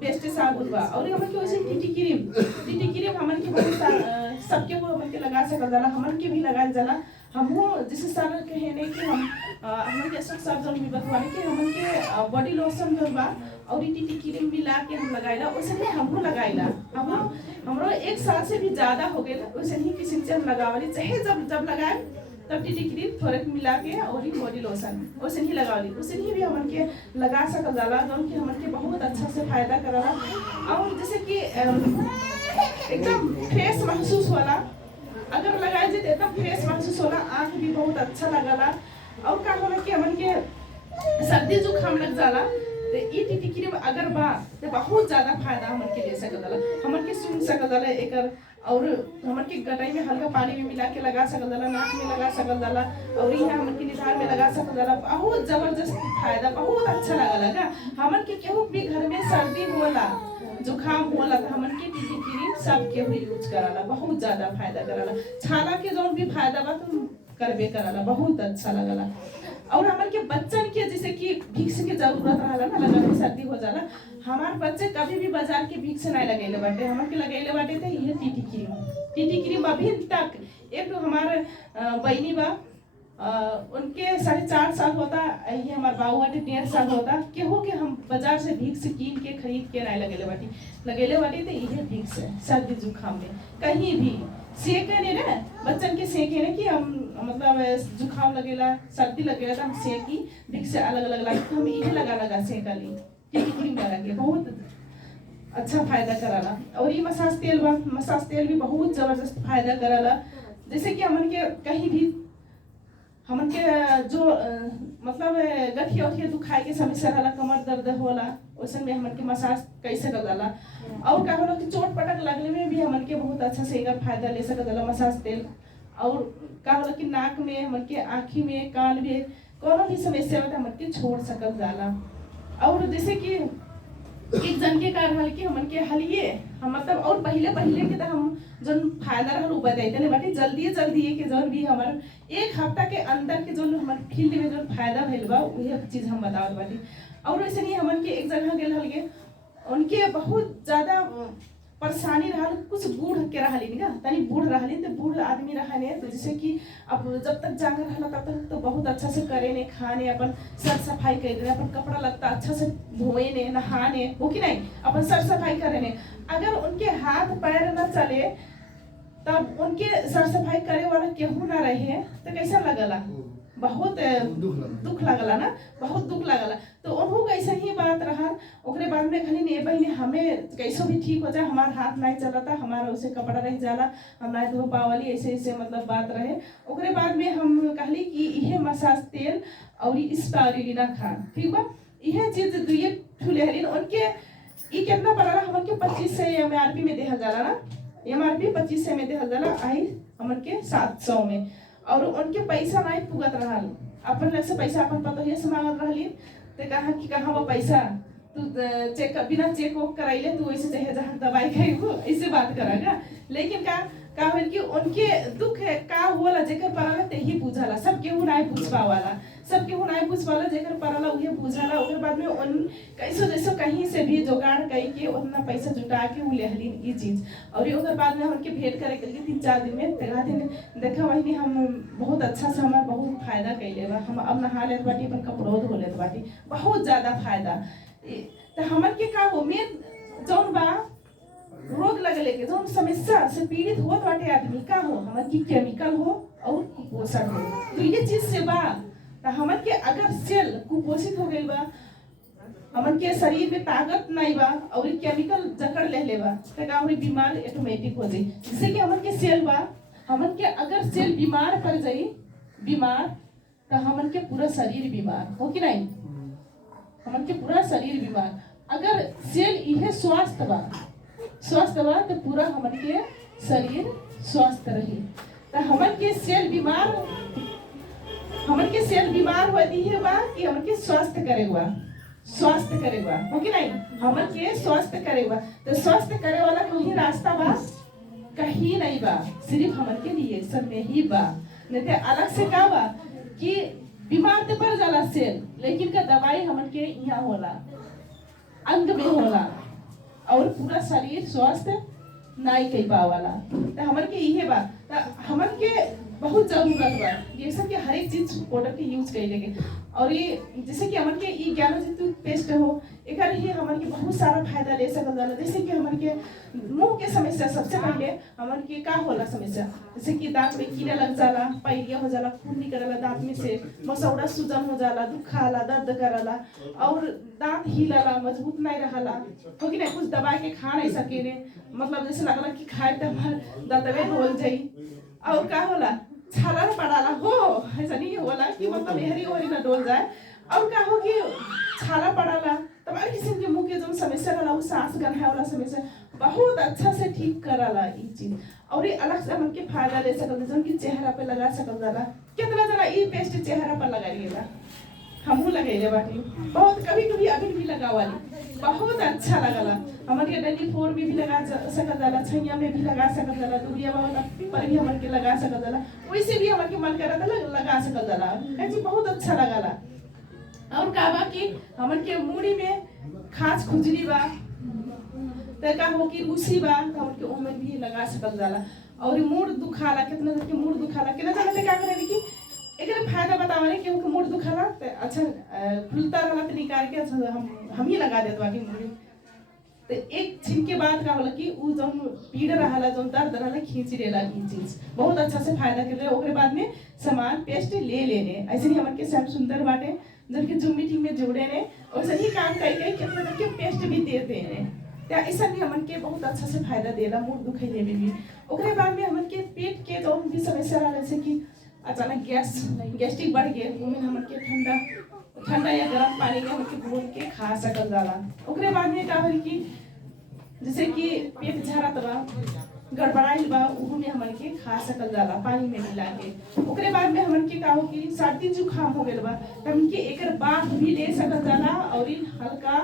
बेस्ट साबुन बा। और हमन के वैसे टीटी क्रीम हमन के बहुत सबके वो हमन के लगा सकल जाला, हमन के भी लगाल जाला। हमहू जैसे सारा कहने कि हमन के अशोक साहब जन भी बतवाने कि हमन के बॉडी लोशन जो बा और टीटी क्रीम मिला के हम लगाइला, वैसे ही हमहू लगाइला। हमरो 1 साल से भी ज्यादा हो गए, वैसे ही किसी से हम लगावली, चाहे जब लगाए तब टीटी क्रीम थोड़े मिला के और बॉडी लोशन वैसे ही लगावली, वैसे ही भी हमन के लगा सकल जाला, जौन कि हमन के बहुत अच्छा से फायदा करला। और जैसे कि एकदम फ्रेश महसूस होला, अगर लगाए जाए तो एकदम फ्रेश महसूस होला, आँख भी बहुत अच्छा लगला। और का होला कि हमन के सर्दी जुकाम लग जाला तो ई टीटी क्रीम अगर बा तो बहुत ज्यादा फायदा हमन के ले सकल जाला, हमन के सुन सकल जाला एकर। और हमन के गटाई में हल्का पानी में मिला के लगा सकल जाला, नाक में लगा सकल जाला, और यहाँ हमन के निधार में लगा सकल जाला। बहुत जबरदस्त फायदा, बहुत अच्छा लगला। हमन के केहू भी घर में सर्दी होला, जुकाम होला तो हमन के टीटी क्रीम सब केहू यूज कराला, बहुत ज्यादा फायदा कराला। छाला के जौन भी फायदा बा तुम करबे कराला, बहुत अच्छा लगला। और हमन के बच्चन के जैसे कि भिक्स के जरूरत रहला ना, लगा सर्दी हो जाला, हमार बच्चे कभी भी बाजार के भिक्स नहीं लगेले बाटे, हमन के लगेले बाटे थे ये टीटी क्रीम अभी तक। एक हमारे बहनी बा, उनके 4.5 साल होता, ये हमारे बाबू बाटे 1.5 साल होता, केहू के हम बाजार से भिक्स कीन के खरीद के नहीं लगेले बाटी तो ये भिक्स है सर्दी जुकाम में। कहीं भी सेके ने ना बच्चन के सेके ने कि हम मतलब जुकाम लगेला सर्दी लगेला तो हम सेकी भिक्स से अलग अलग लगा, हम ये लगा सेकली टीटी क्रीम लगा के बहुत अच्छा फायदा कराला। और ये मसाज तेल भी बहुत जबरदस्त फायदा कराला। जैसे कि हमन के कहीं भी हमन के जो मतलब गठिया उठिया दुखाए के समस्या रहला, कमर दर्द होला, वैसे में हमन के मसाज कैसे कर जाला। और का होला कि चोट पटक लगने में भी हमन के बहुत अच्छा से एकर फायदा ले सकत जाला मसाज तेल। और का होला कि नाक में, हमन के आँखी में, कान में कोनो भी समस्या हो तो हमन के छोड़ सकत जाला। और जैसे कि एक जन के का रहल कि हमन के हलिए हम मतलब और पहले पहले के तो हम जोन फायदा रहल उ बताइते नहीं बाटी जल्दी के जोन भी हमार एक हफ्ता के अंदर के जोन हमार फील्ड में जोन फायदा भइल बा वही चीज हम बतावत बाटी। और वैसे नहीं हमन के एक जगह गेल हल के उनके बहुत ज्यादा परेशानी रहल कुछ बूढ़ के रहली ना तनी बूढ़ रहली तो बूढ़ आदमी रहने तो जैसे कि अब जब तक जांगर रहला तब तक तो बहुत अच्छा से करे ने खाने अपन सर सफाई कर दे अपन कपड़ा लत्ता अच्छा से धोए ने नहाने हो कि नहीं अपन सर सफाई करे ने अगर उनके हाथ पैर न चले तब उनके सर सफाई करे वाला केहू ना रहे तो कैसा लगला बहुत दुख लगला ना बहुत दुख लगला तो उन्हों कैसे ही बात रहा ओकरे बाद में खाली ने बहने हमें कैसो भी ठीक हो जाए हमार हाथ नहीं चलता हमारा उसे कपड़ा रह जाला हम नहीं धो पावली ऐसे मतलब बात रहे ओकरे बाद में हम कहली कि यह मसाज तेल और स्पारुलिना खा ठीक बा यह चीज दुइये ठुलेहरिन उनके ई कितना पड़ला हमन के 25 MRP में देहल जाला ना MRP 25 में देहल जाला आई हमन के 700 में और उनके पैसा नहीं पुगत रहल अपन लग से पैसा अपन पता है से मांगत रहली ते कहा कि कहां वो पैसा तू चेक बिना चेक वो कराइले तू ऐसे चाहे जहां दवाई खाइबो ऐसे बात करागा लेकिन का होल कि उनके दुख है का होला जेकर परला ते ही बुझाला सब केहू नहीं पूछ पावाला सब केहू नहीं पूछ पावाला जेकर परला उहे बुझाला ओकर बाद में उन कैसो जैसो कहीं से भी जुगाड़ कई के उतना पैसा जुटा के उ लेहली ई चीज और ओकर बाद में हमके भेंट करे के 3-4 दिन में तेरा दिन देखा वही हम बहुत अच्छा से हमार बहुत फायदा कैले बा हम अब नहा लेत बाटी अपन कपड़ो धो लेत बाटी बहुत ज्यादा फायदा तो हमन के का हो में जौन बा रोग लगले के जौन समस्या से पीड़ित होत बाटे आदमी का हो हमन की केमिकल हो और कुपोषण हो तो ये चीज से बा तो हमन के अगर सेल कुपोषित हो गइल बा हमन के शरीर में ताकत नहीं बा और केमिकल जकड़ ले बा तो का हम बीमार ऑटोमेटिक हो जाई जैसे कि हमन के सेल बा हमन के अगर सेल बीमार पड़ जाई बीमार तो हमन के पूरा शरीर बीमार हो कि नहीं हमन के पूरा शरीर बीमार अगर सेल इहे स्वस्थ बा तो पूरा हमन के शरीर स्वस्थ रही तो हमन के सेल बीमार होती है बा कि हमन के स्वस्थ करेगा हो कि नहीं हमन के स्वस्थ करेगा तो स्वस्थ करे वाला कोई रास्ता बा कहीं नहीं बा सिर्फ हमन के रिएक्शन में ही बा नहीं तो अलग से का बा कि बीमार तो पड़ जाला सेल लेकिन का दवाई हमन के यहाँ होला अंग में होला और पूरा शरीर स्वस्थ नहीं कई पावाला तो हमन के इहे बा तो हमन के बहुत जरूरत बा ये सब के हर एक चीज प्रोडक्ट यूज कइले के और ये जैसे कि हमन के ई ज्ञान जैतून पेस्ट हो एकर ही हमन के बहुत सारा फायदा ले सकल जाला जैसे कि हमन के मुंह के समस्या सबसे पहले हमन के का होला समस्या जैसे कि दांत में कीड़ा लग जाला पाइरिया हो जाला खून निकलला दांत में से मसौड़ा सूजन हो जाला दुखाला दर्द करला और दांत हिलला मजबूत नहीं रहला हो कि नहीं कुछ दबा के खा नहीं सकेले मतलब जैसे लगला कि खाए त हमार दांतवे डोल जाई और का होला छाला पड़ाला हो ऐसा नहीं होला कि मतलब यहरी ओरी ना डोल जाए और का हो कि छाला पड़ाला तुम्हारे किसी के मुंह के जो समस्या रहला वो सांस गंधाए वाला समस्या बहुत अच्छा से ठीक कराला ई चीज और ये अलग से हमन के फायदा ले सकल जन कि चेहरा पे लगा सकल जाला कितना जना ई पेस्ट चेहरा पर लगा लिएला हमहू लगेले बाटी बहुत कभी अभी भी लगावाली बहुत अच्छा लगला हमन के डेली 4 में भी लगा सकल जाला छैया में भी लगा सकल जाला दुबिया वाला पर भी हमन के लगा सकल जाला वैसे भी हमन के मन करता लगा सकल जाला ऐसी बहुत अच्छा लगला और का बा कि हमन के मुड़ी में खास खुजली बा त का हो कि रूसी बा हमन के ओमे भी लगा सकल जाला और मूड दुखाला कितना जन के मूड दुखाला कितना जन के का करे कि एकरे फायदा बतावले कि उनके मूड दुखाला त अच्छा खुलता रहला त निकाल के हम ही लगा देत बाकी मुड़ी तो एक छिन के बाद का होला कि उ जौन पीड़ रहला जौन दर्द रहला खींच लेला ई चीज बहुत अच्छा से फायदा कर ले ओकरे बाद में सामान पेस्ट ले लेने ऐसे ही हमन के सब सुंदर बाटे जन के जूम मीटिंग में जोड़े ने और सही काम कई कितना तक के पेस्ट भी देते हैं तो ऐसा भी हमन के बहुत अच्छा से फायदा देला मूड दुखैले में भी ओकरे बाद में हमन के पेट के जौन भी समस्या रहला जैसे कि अचानक गैस्ट्रिक बढ़ गए उमें हमन के ठंडा या गर्म पानी में हमन के घोल के खा सकल जाला ओकरे बाद में का होई कि जैसे कि पेट झरत बा गड़बड़ाइल बा उहु में हमन के खा सकल जाला पानी में मिला के ओकरे बाद में हमन के का हो कि सर्दी जुकाम हो गेल बा त हमन के एकर बात भी ले सकल जाला और हल्का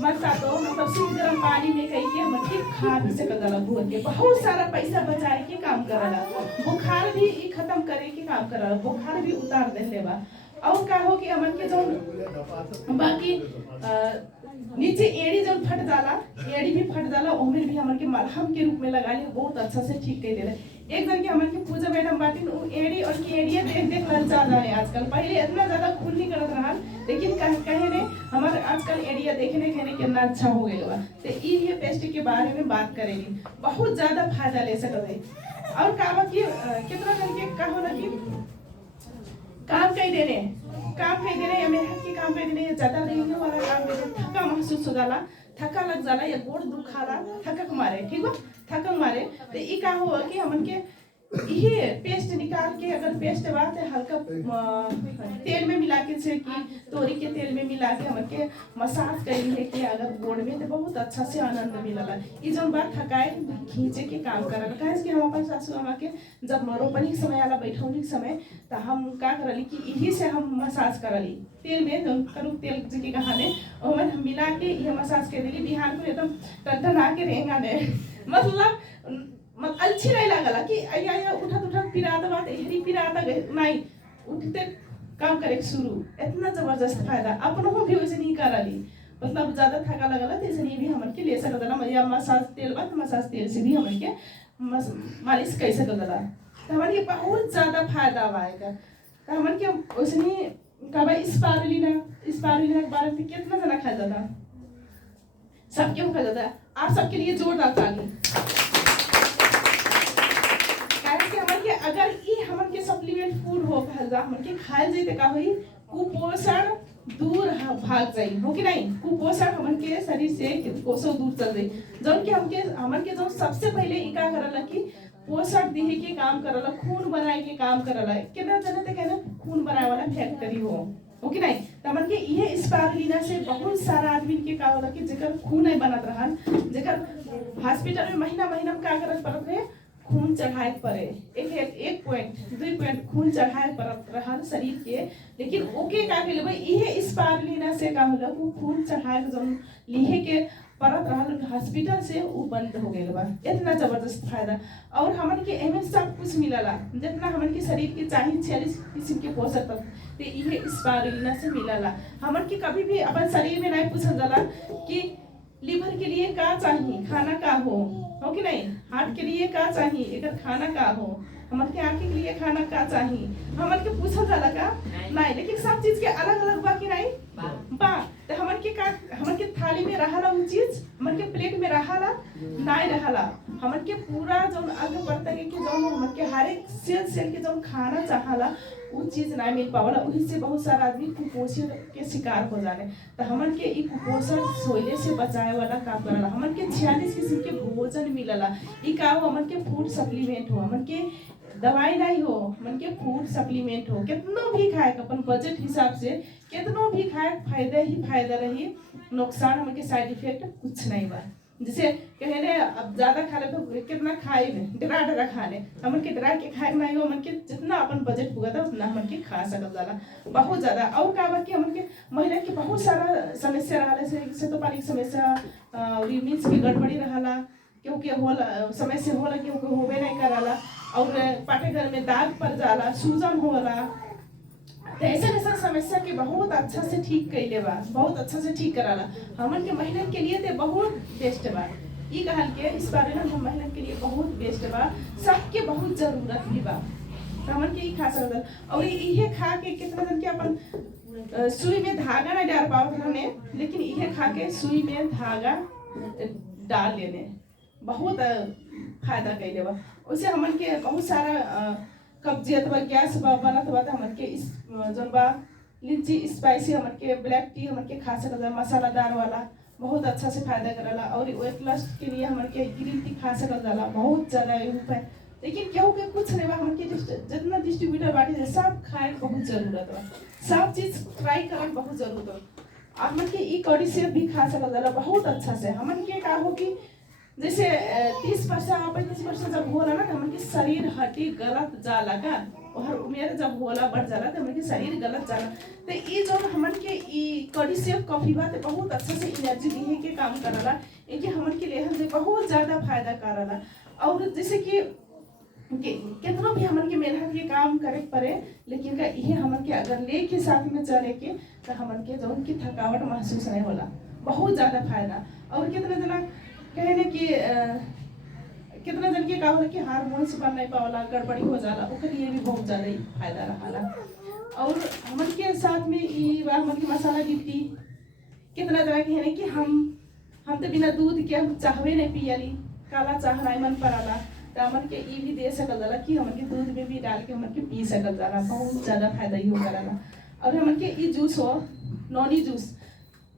मरता तो मतलब सिर्फ गर्म पानी में कही के हमन के खा भी सकल जाला भून के। बहुत सारा पैसा बचाए के काम करला, बुखार भी ई खत्म करे के काम करला, बुखार भी उतार देले बा। और का हो कि हमन के जो बाकी नीचे एड़ी जब फट जाला, एड़ी भी फट जाला, ओमे भी हमन के मलहम के रूप में लगा लिया, बहुत अच्छा से ठीक कर देले। एक दिन के हमन के पूजा मैडम बाटिन उ एड़ी और की एड़िया देख देख ललचा रहे आजकल। पहले इतना ज्यादा खून नहीं करत रहा, लेकिन कहे ने हमारे आजकल एड़िया देखने कहने कितना अच्छा हो गया बा। तो ये पेस्ट के बारे में बात करेंगे, बहुत ज्यादा फायदा ले सकते हैं। और का बा कि कितना दिन के का होला कि काम कर दे रहे या मेहनत के काम कर दे रहे, ज्यादा रेंगे वाला काम कर दे, थका महसूस हो जाला, थका लग जाला या गोड़ दुखाला, थकक मारे, ठीक है, थकक मारे। तो ये का हुआ कि हमन के ये पेस्ट निकाल के, अगर पेस्ट बात है हल्का तेल में मिला के से कि तोरी के तेल में मिला के हमन के मसाज करी है कि अगर गोड़ में, तो बहुत अच्छा से आनंद मिलला। ये जो बात थकाए खींचे के काम करल, काहे कि हम अपन सासू अम्मा के जब रोपनी के समय आला, बैठौनी के समय, तो हम का करली कि यही से हम मसाज करली तेल में, जो करू तेल जी कहाने ओमन हम मिला के ये मसाज कर देली। बिहान को एकदम टनटना के रहेगा ने, मतलब अच्छी नहीं लगला कि आया उठत पिरात बात हरी पिरात नहीं उठते काम करे शुरू। इतना जबरदस्त फायदा अपनों भी वैसे नहीं करली, मतलब ज्यादा थका लगला तो ऐसे भी हमन के ले सकत ना, या मसाज तेल बात मसाज तेल से भी हमन के मालिश कर सकत ना। तो हमन के बहुत ज्यादा फायदा आएगा। तो हमन के वैसे कब स्पारुलिना के बारे में कितना जना खा जाता, सबके खा जाता। आप सबके लिए जोरदार ताली। अगर ये हमन के सप्लीमेंट फूड हो कहल हमन के खाए जाई त का होई, कुपोषण दूर भाग जाई, हो कि नहीं। कुपोषण हमन के शरीर से कोसों दूर चल जाई। जौन कि हमन के जो सबसे पहले ई का करला कि पोषण देहे के काम करला, खून बनाए के काम करला। कितना जने ते कहना खून बनाए वाला फैक्ट्री हो कि नहीं। त हमन के ये स्पारुलिना से बहुत सारा आदमी के का होला कि जेकर खून नहीं बनत रहन, जेकर हॉस्पिटल में महीना महीना में का करत पड़त रहे, खून चढ़ाए पड़े, एक पॉइंट 2 पॉइंट खून चढ़ाए पड़त रहल शरीर के। लेकिन ओके का के भाई ये स्पारुलिना से का होला, वो खून चढ़ाए जो लिहे के परत रहल हॉस्पिटल से वो बंद हो गए बा। इतना जबरदस्त फायदा। और हमन के एमे सब कुछ मिलला, जितना हमन के शरीर के चाहिए 46 किस्म के पोषक तत्व ते ये स्पारुलिना से मिलला। हमन के कभी भी अपन शरीर में नहीं पूछल जाला कि लीवर के लिए का चाहिए, खाना का हो कि नहीं, हार्ट के लिए का चाहिए, एकर खाना का हो, हमन के आंख के लिए खाना का चाहिए, हमन के पूछल जाला का नहीं। लेकिन सब चीज के अलग अलग बा कि नहीं बा। तो हमन के थाली में रहला वो चीज, हमन के प्लेट में रहला नहीं रहला। हमन के पूरा जो अंग प्रत्यंग के जो हमन के हर एक सेल के जो खाना चाहला वो चीज नहीं मिल पावला। वही से बहुत सारा आदमी कुपोषण के शिकार हो जाने। तो हमन के ई कुपोषण सोइले से बचाए वाला काम करला। हमन के 46 किस्म के भोजन मिलला। ई का हो, हमन के फूड सप्लीमेंट हो, हमन के दवाई नहीं हो, हमन के फूड सप्लीमेंट हो। कितनो भी खाए अपन बजट हिसाब से कितनो भी खाए फायदा ही फायदा रही, नुकसान हमन के साइड इफेक्ट कुछ नहीं बा। जैसे कहने अब ज्यादा खा ले तो कितना खाए डरा खा ले, हमन के डरा के खाए नहीं हो, हमन के जितना अपन बजट पुगा था उतना हमन के खा सकल जाला बहुत ज्यादा। और का बा कि हमन के महिला के बहुत सारा समस्या रहले से तो पानी की समस्या, मीन्स की गड़बड़ी रहला, क्योंकि होला समय से होला क्योंकि होबे नहीं करला, और पाटे घर में दाग पड़ जाला, सूजन होला। तो ऐसा समस्या के बहुत अच्छा से ठीक कइले बा, बहुत अच्छा से ठीक कराला। हमन के महिला के लिए ते बहुत बेस्ट बा। ई कहल के इस बारे में हम महिला के लिए बहुत बेस्ट बा, सबके बहुत जरूरत भी बा। तो हमन के ई खा सकल। और इहे खा के कितना दिन के अपन सुई में धागा नहीं डाल पावत रहने, लेकिन इहे खा के सुई में धागा डाल लेने बहुत फायदा कइले बा। उससे हमन के बहुत सारा कब्जियत बा, गैस बा बनत बा, हमन के इस जोन बा लीची स्पाइसी हमन के ब्लैक टी हमन के खा सकल, मसालादार वाला बहुत अच्छा से फायदा करला। और वेट लॉस के लिए हमन के ग्रीन टी खा सकल जाला, बहुत ज्यादा उपाय। लेकिन केहू के कुछ नहीं बा, हमन के जितना डिस्ट्रीब्यूटर बाटे सब खाए बहुत जरूरत बा, सब चीज ट्राई करल बहुत जरूरत बा। हमन के ई कड़ी से भी खा सकल जाला बहुत अच्छा से। हमन के का हो कि जैसे 30-35 जब होला ना, तो हमन के शरीर हड्डी गलत जाला का, और उम्र जब होला बढ़ जाला तो हमन के शरीर गलत जाला। तो ई जो हमन के ई कड़ी से कॉफी बा ते बहुत अच्छा से एनर्जी दिहे के काम करला। ये कि हमन के लेहल से बहुत ज्यादा फायदा करला। और जैसे कि कितना भी हमन के मेहनत के काम करे पड़े, लेकिन का ये हमन के अगर ले के साथ में चले के तो हमन के जौन की थकावट महसूस नहीं होला, बहुत ज्यादा फायदा। और कितना जना कहे ना कि कितना जन के का होला कि हार्मोन्स बन नहीं पावला, गड़बड़ी हो जाला, ओकर लिए भी बहुत ज्यादा फायदा रहाला। और हमन के साथ में ई बा हमन के मसाला लिट्टी कितना जना के है कि हम तो बिना दूध के हम चाहवे नहीं पियली, काला चाह नहीं मन पड़ाला, तो हमन के ई भी दे सकल जाला कि हमन के दूध में भी डाल के हमन के पी सकल जाला, बहुत ज्यादा फायदा ही हो करला। और हमन के ई जूस हो नॉनी जूस,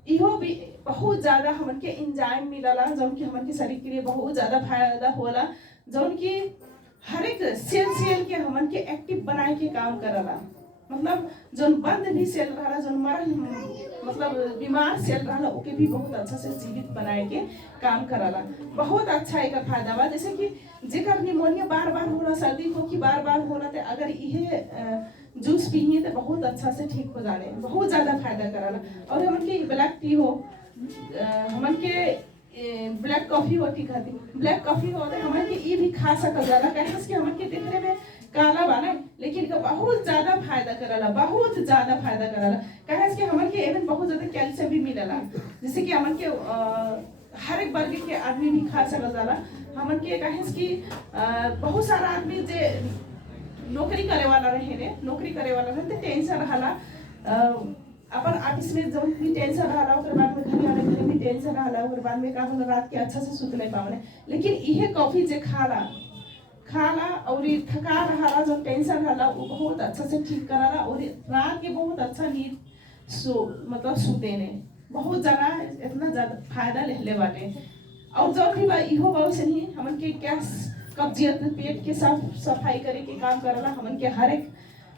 इहो भी बहुत ज्यादा हमन के एंजाइम मिलला, जौन की हमन के शरीर के लिए बहुत ज्यादा फायदा होला, जौन की हर एक सेल के हमन के एक्टिव बनाए के काम करला। मतलब जौन बंद भी सेल रहा, जौन मरल मतलब बीमार सेल रहा, ओके भी बहुत अच्छा से जीवित बनाए के काम करला। बहुत अच्छा एक फायदा बा। जैसे कि जेकर निमोनिया बार बार होला, सर्दी खोखी बार बार होला, तो अगर इहे जूस पिए तो बहुत अच्छा से ठीक हो जाने, बहुत ज्यादा फायदा करला। और हमन के ब्लैक टी हो, हमन के ब्लैक कॉफी हो, ठीक है ब्लैक कॉफी हो, तो हमन के ई भी खा सकल जाला। कहे कि हमन के देखने में काला बना, लेकिन बहुत ज्यादा फायदा करला, बहुत ज्यादा फायदा करला। कहे कि हमन के एवं बहुत ज्यादा कैल्शियम भी मिलला, जैसे कि हमन के हर एक वर्ग के आदमी भी खा सकल जाला। हमन के कहे कि बहुत सारा आदमी जे नौकरी करे वाला रहे तो टेंशन रहला, अपन ऑफिस में जब भी टेंशन रहला, ओकर बाद में घर आने के भी टेंशन रहला, ओकर बाद में का होला रात के अच्छा से सुत नहीं पावने। लेकिन इहे कॉफी जे खाला और थका रहला, जो टेंशन रहला, वो बहुत अच्छा से ठीक कराला। और रात के बहुत अच्छा नींद मतलब सुते ने बहुत ज्यादा इतना ज्यादा फायदा ले बाटे। और जो भी बा इहो बहुत से नहीं हमन के गैस कब्जियत पेट के साफ सफाई करे के काम करला। हमन के हर एक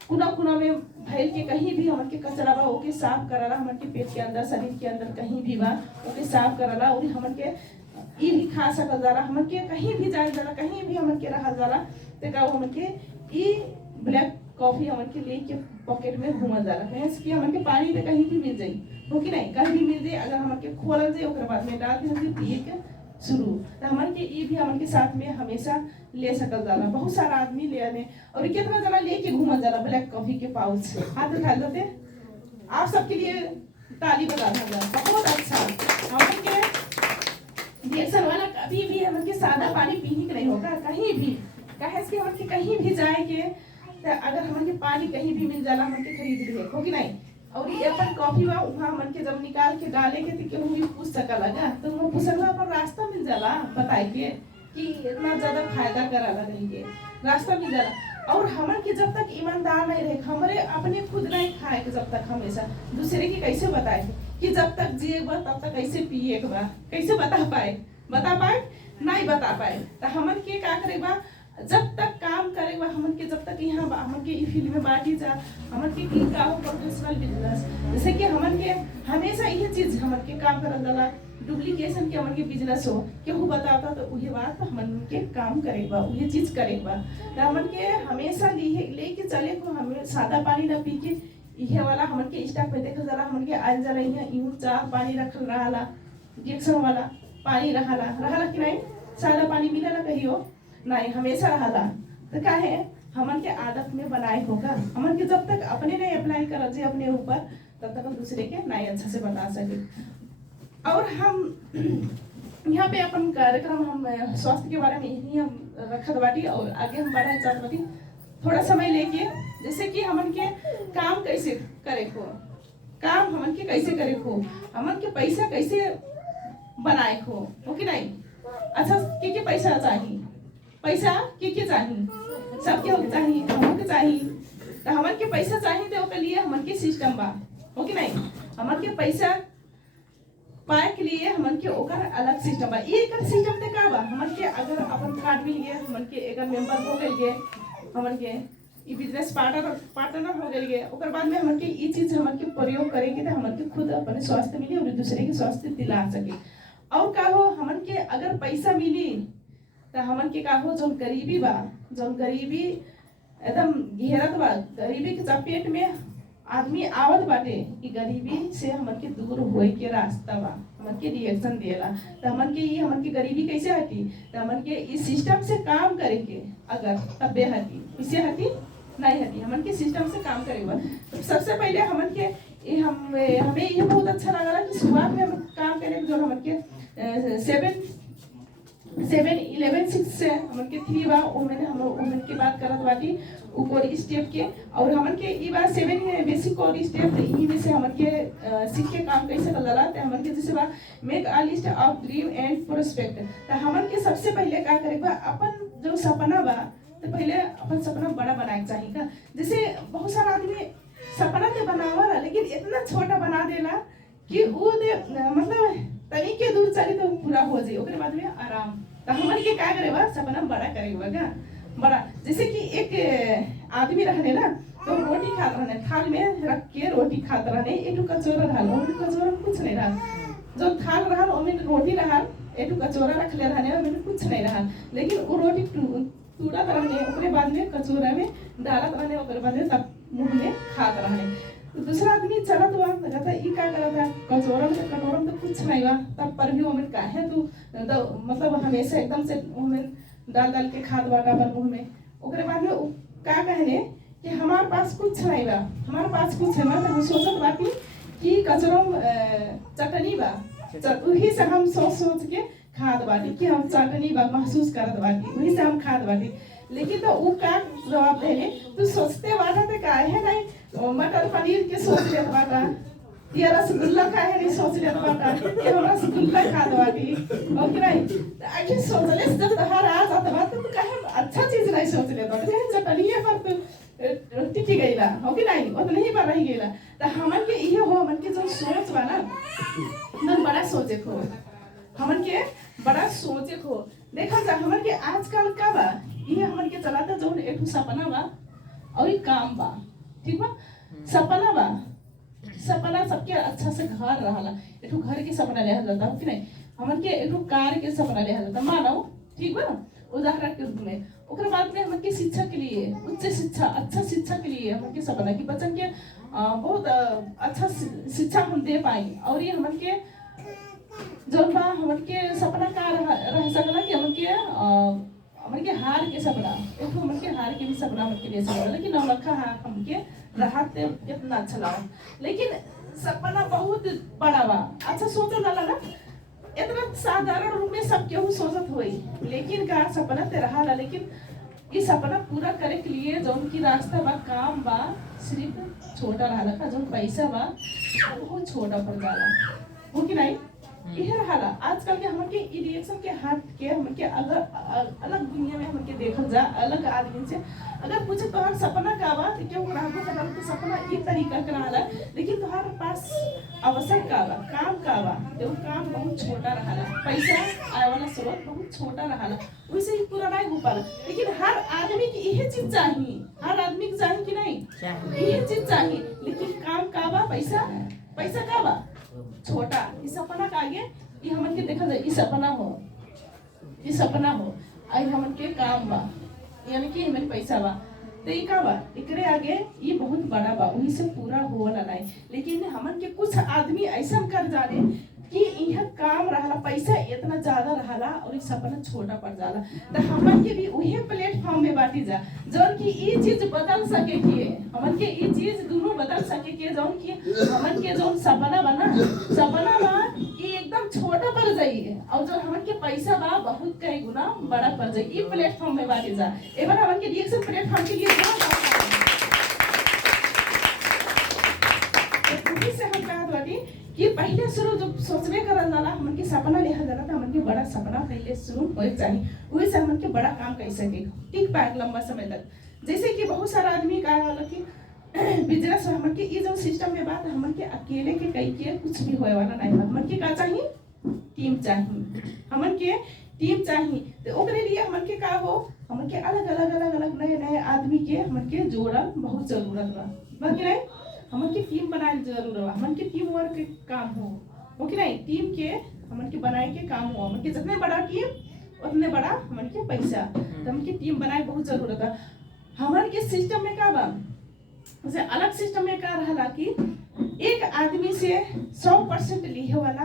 कुना में भैल के कहीं भी हमन के कचरा बा ओके साफ करला, हमन के पेट के अंदर शरीर के अंदर कहीं भी बा ओके साफ करला। और हमन के ई भी खा सकल जाला, हमन के कहीं भी जाए जाला, कहीं भी हमन के रहल जाला, तो का हमन के ई ब्लैक कॉफी हमन के लेके पॉकेट में घूमल जाला। कहे कि हमन के पानी में कहीं भी मिल जाई, हो कि नहीं, कहीं भी मिल जाए, अगर हमन के खोलल जाए ओकर बाद में डाल के हम पिए के शुरू, तो हमन के ई भी हमन के साथ में हमेशा ले सकल जाला। बहुत सारा आदमी ले आने और कितना जना लेके घूमल जाला ब्लैक कॉफी के पाउच। हाथ उठा देते, आप सबके लिए ताली बजा दो, बहुत अच्छा। हमन के रिएक्शन वाला कभी भी हमन के सादा पानी पीने के नहीं होगा, कहीं भी कहे कि हमन के कहीं भी जाए के, तो अगर हमन के पानी कहीं भी मिल जाला हमन के खरीद लिए, हो कि नहीं। और ये अपन कॉफी बा वहाँ मन के जब निकाल के डाले के तो केहू भी पूछ सकला ना, तो वो पूछला अपन रास्ता मिल जाला बताए के कि इतना ज्यादा फायदा कराला नहीं के रास्ता मिल जाला। और हमन के जब तक ईमानदार नहीं रहे, हमारे अपने खुद नहीं खाए के जब तक, हमेशा दूसरे के कैसे बताए कि जब तक जिएगा तब तक कैसे पिए के बा, कैसे बता पाए नहीं बता पाए। तो हमन के का करे बा, जब तक काम करे बा हमन के, जब तक यहाँ हमन के ई फील्ड में बाटी जा, हमन के की का हो प्रोफेशनल बिजनेस, जैसे कि हमन के हमेशा ये चीज हमन के काम करल जाला, डुप्लीकेशन के हमन के बिजनेस हो केहू बताता तो उहे बात हमन के काम करे बा, उहे चीज करे बा। तो हमन के हमेशा लेके चले को, हमें सादा पानी ना पी के इहे वाला हमन के स्टॉक में देखल जाला, हमन के आइल जाला यूं चाह पानी रखल रहला, डिक्शन वाला पानी रहला कि नहीं, सादा पानी मिलेला कहियो नहीं, हमेशा रहला। तो काहे हमन के आदत में बनाए होगा, हमन के जब तक अपने नहीं अप्लाई करल जे अपने ऊपर, तब तक हम दूसरे के नहीं अच्छा से बता सके। और हम यहाँ पे अपन कार्यक्रम हम स्वास्थ्य के बारे में ही हम रखत बाटी और आगे हम बढ़ाए चाहत बाटी थोड़ा समय लेके, जैसे कि हमन के काम कैसे करे को, काम हमन के कैसे करे को, हमन के पैसा कैसे बनाए हो कि नहीं। अच्छा के पैसा चाहिए, पैसा के चाहिए, सबके चाहिए, हमके चाहिए, तो हमन के पैसा चाहिए तो ओके लिए हमन के सिस्टम बा, हो कि नहीं। हमन के पैसा पाए के लिए हमन के ओकर अलग सिस्टम बा। ये एकर सिस्टम ते का बा, हमन के अगर अपन कार्ड मिल गया, हमन के एकर मेंबर हो गइल गे, हमन के ई बिजनेस पार्टनर हो गइल गे, ओकर बाद में हमन के ई चीज हमन के प्रयोग करेंगे तो हमन के खुद अपने स्वास्थ्य मिली और दूसरे के स्वास्थ्य दिला सके। और का हो, हमन के अगर पैसा मिली तो हमन के का हो, जौन गरीबी बा, जौन गरीबी एकदम घेरत बा, गरीबी के चपेट में आदमी आवत बाटे कि गरीबी से हमन के दूर होए के रास्ता बा, हमन के रिएक्शन देला तो हमन के गरीबी कैसे हटी, तो हमन के इस सिस्टम से काम करे के अगर तबे हटी, इसे हटी नहीं हटी, हमन के सिस्टम से काम करेगा। तो सबसे पहले हमन के हमें ये बहुत अच्छा लगा कि शुरुआत में हम काम करें जो हमन के 7-11-6 से हमन के 3 बा हमन के बात करत बाटी उ कोर स्टेप के, और हमन के ई बात 7 बेसिक कोर स्टेप ई में से हमन के सीख के काम कैसे कर जाला। त हमन के जैसे बा make a list of dream and prospect. त हमन के सबसे पहले का करे बा अपन जो सपना बा तो पहले अपन सपना बड़ा बनाए चाहिए का। जैसे बहुत सारा आदमी सपना के बनावला लेकिन इतना छोटा बना देला कि वो मतलब तनी के दूर चली तो पूरा हो जाए, ओकरे बाद में आराम। तो हमन के का करे बा सपना बड़ा करे बा बड़ा। जैसे कि एक आदमी रहने ना तो रोटी खा रहने, थाल में रख के रोटी खात रहने, एटू कचोरा रहल, ओमे कचोरा कुछ नहीं रहल, जो थाल रहल ओमे रोटी रहल, एटू कचोरा रख ले रहने ओमे कुछ नहीं रहल, लेकिन वो रोटी टूटत रहने, ओकरे बाद में कचोरा में डालत रहने, ओकरे बाद में तब मुंह में खात रहने। तो दूसरा आदमी चलत बा कहता ई का करत है, कचोरा में कटोरा में तो कुछ नहीं बा, तब पर भी ओमे काहे तू मतलब हमेशा एकदम से ओमे डाल के खात बाटा अपन मुंह में। ओकरे बाद में का कहने कि हमारे पास कुछ नहीं बा, हमारे पास कुछ है ना, तो हम सोचत बाटी कि कचोरा चटनी बा, वही से हम सोच के खाद बाटी कि हम चटनी बा महसूस करत बाटी, वही से हम खाद बाटी। लेकिन तो वो का जवाब देने तू सोचते बाटा तो काहे नहीं मटर पनीर के सोच लेत बाटा, ये रसगुल्ला काहे नहीं सोच लेत बाटा, ये हम रसगुल्ला खाद बाटी ओके नहीं। आखिर सोचले जब तहार आ जात बा तो काहे अच्छा चीज नहीं सोच लेत बाटा, काहे चटनी पर तो टिकी गईला ओके नहीं, उतना ही पर रह गईला। तो हमन के ये हो हमन के जो सोच बा ना मन बड़ा सोचे को, हमन के बड़ा सोचे को देखा जा। हमन के आजकल का बा ये हमन के चलाता जो एक सपना बा और एक काम बा, ठीक बा। सपना बा, सपना सबके अच्छा से घर रहला, एक घर के सपना लेहल जाता हो कि नहीं, हमन के एक कार के सपना लेहल जाता मानो, ठीक बा उदाहरण के रूप में। ओकरे बाद में हमन के शिक्षा के लिए उच्च शिक्षा अच्छा शिक्षा के लिए हमन के सपना कि बच्चन के बहुत अच्छा शिक्षा हम दे पाई, और ये हमन के जो बा हमन के सपना का रह सकला कि हमन के हार के सपना, एक हमन के हार के भी सपना हमन के ले सकला, लेकिन नौलखा हम के राहत इतना अच्छा लगा। लेकिन सपना बहुत बड़ा बा, अच्छा सोचो ना लगा इतना साधारण रूप में सब केहू सोचत होई, लेकिन का सपना ते रहा, लेकिन ये सपना पूरा करे के लिए जौन की रास्ता बा काम बा सिर्फ छोटा रहा का, जौन पैसा बा बहुत छोटा पड़ जाला हो कि नहीं। यह रहा आजकल के हमन के रिएक्शन के हट के हमन के अलग दुनिया में हमन के देखल जा, अलग आदमी से अगर पूछे तोहार सपना का बा तो क्यों रहबो कहल के सपना ई तरीका का रहला, लेकिन तोहार पास अवसर का बा, काम का बा, जो काम बहुत छोटा रहला, पैसा आए वाला स्रोत बहुत छोटा रहला, वैसे ही पूरा नहीं हो पाला। लेकिन हर आदमी की यही चीज चाहिए, हर आदमी को चाहिए कि नहीं यही चीज चाहिए, लेकिन काम का बा, पैसा का बा छोटा। इस सपना का आगे ये हमन के देखा जाए, इस सपना हो आई हमन के काम बा यानी कि हमन पैसा बा, तो ये का बा एकरे आगे ये बहुत बड़ा बा, वही से पूरा होवला नहीं। लेकिन हमन के कुछ आदमी ऐसा कर जाने कि यह काम रहला, पैसा इतना ज्यादा रहला और इस सपना छोटा पड़ जाला। तो हमन के भी वही प्लेटफॉर्म में बांटी जा जौन की ये चीज बदल सके के, हमन के ये चीज दोनों बदल सके के, जौन की हमन के जौन सपना बना ये एकदम छोटा पड़ जाइए, और जो हमन के पैसा बा बहुत कई गुना बड़ा पड़ जाए। ये प्लेटफॉर्म में बांटी जा। एक बार हमन के रिएक्शन प्लेटफॉर्म के लिए से हम कहा बाटी कि पहले शुरू जब सोचबे करल जाला हमन के सपना लेहल जाला तो हमन के बड़ा सपना पहले शुरू होए चाहिए, वही से हमन के बड़ा काम कर सके टिक पाए लंबा समय तक। जैसे कि बहुत सारा आदमी का होला कि बिजनेस हमन के ये जो सिस्टम में बात हमन के अकेले के कई के कुछ भी होए वाला नहीं, हमन के का चाहिए टीम चाहिए, हमन के टीम चाहिए। तो ओकरे लिए हमन के का हो हमन के अलग नए आदमी के हमन के जोड़ल बहुत जरूरत बा, बाकी नहीं हमन के टीम बनाए जरूर बा, हमन के टीम वर्क के काम हो कि नहीं, टीम के हमन के बनाए के काम हो, हमन के जितने बड़ा टीम उतने बड़ा हमन के पैसा, तो हमन के टीम बनाए बहुत जरूरत है। हमन के सिस्टम में का बा जैसे अलग सिस्टम में का रहला कि एक आदमी से 100% लिहे वाला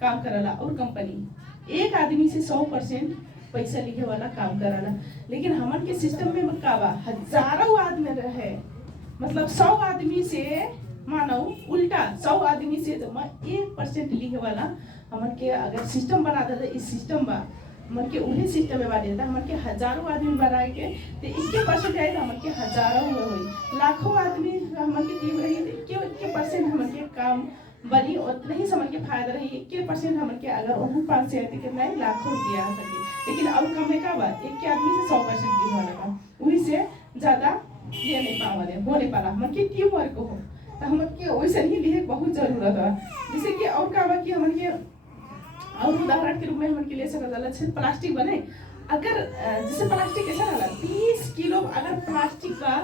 काम करला और कंपनी एक आदमी से 100% पैसा लिखे वाला काम करला। लेकिन हमन के सिस्टम में का बा हजारों आदमी रहे, मतलब 100 आदमी से मानो उल्टा 100 आदमी से तो 1% लिखे वाला हमन के अगर सिस्टम बना दे, इस सिस्टम बा हमन के उन्हीं सिस्टम में बांट देता हमन के हजारों आदमी बनाए के तो 21% आए तो हमन के हजारों हुई, लाखों आदमी हमन के टीम रही तो 21% हमन के काम बनी और नहीं समझ के फायदा रही 21% हमन के अगर उन्होंने 5 से आते कितना लाखों रुपया आ सके। लेकिन अब कम में का बात एक के आदमी से 100% की होने का वही से ज्यादा ये नहीं पावा हो नहीं पाला हमन की टीम वर्क हो तो हमन के वैसे ही लिए बहुत जरूरत है। जैसे कि और का बा कि हमन के और उदाहरण के रूप में हमन के ले सकत जाला जैसे प्लास्टिक बने, अगर जैसे प्लास्टिक कैसा होला 20 किलो अगर प्लास्टिक बा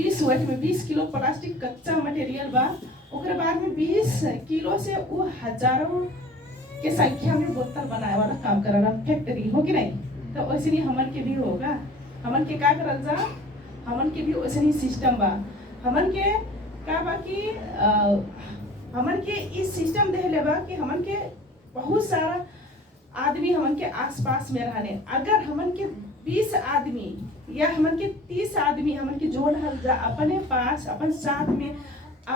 20 वेट में 20 किलो प्लास्टिक कच्चा मटेरियल बा ओकरे बाद में 20 किलो से वो हजारों के संख्या में बोतल बनाए वाला काम करला फैक्ट्री हो कि नहीं। तो वैसे ही हमन के भी होगा, हमन के का करल जा हमन के भी वैसे ही सिस्टम बा। हमन के का बा कि हमन के इस सिस्टम देले बा कि हमन के बहुत सारा आदमी हमन के आसपास में रहने, अगर हमन के 20 आदमी या हमन के 30 आदमी हमन के जोड़ हल जा अपने पास अपन साथ में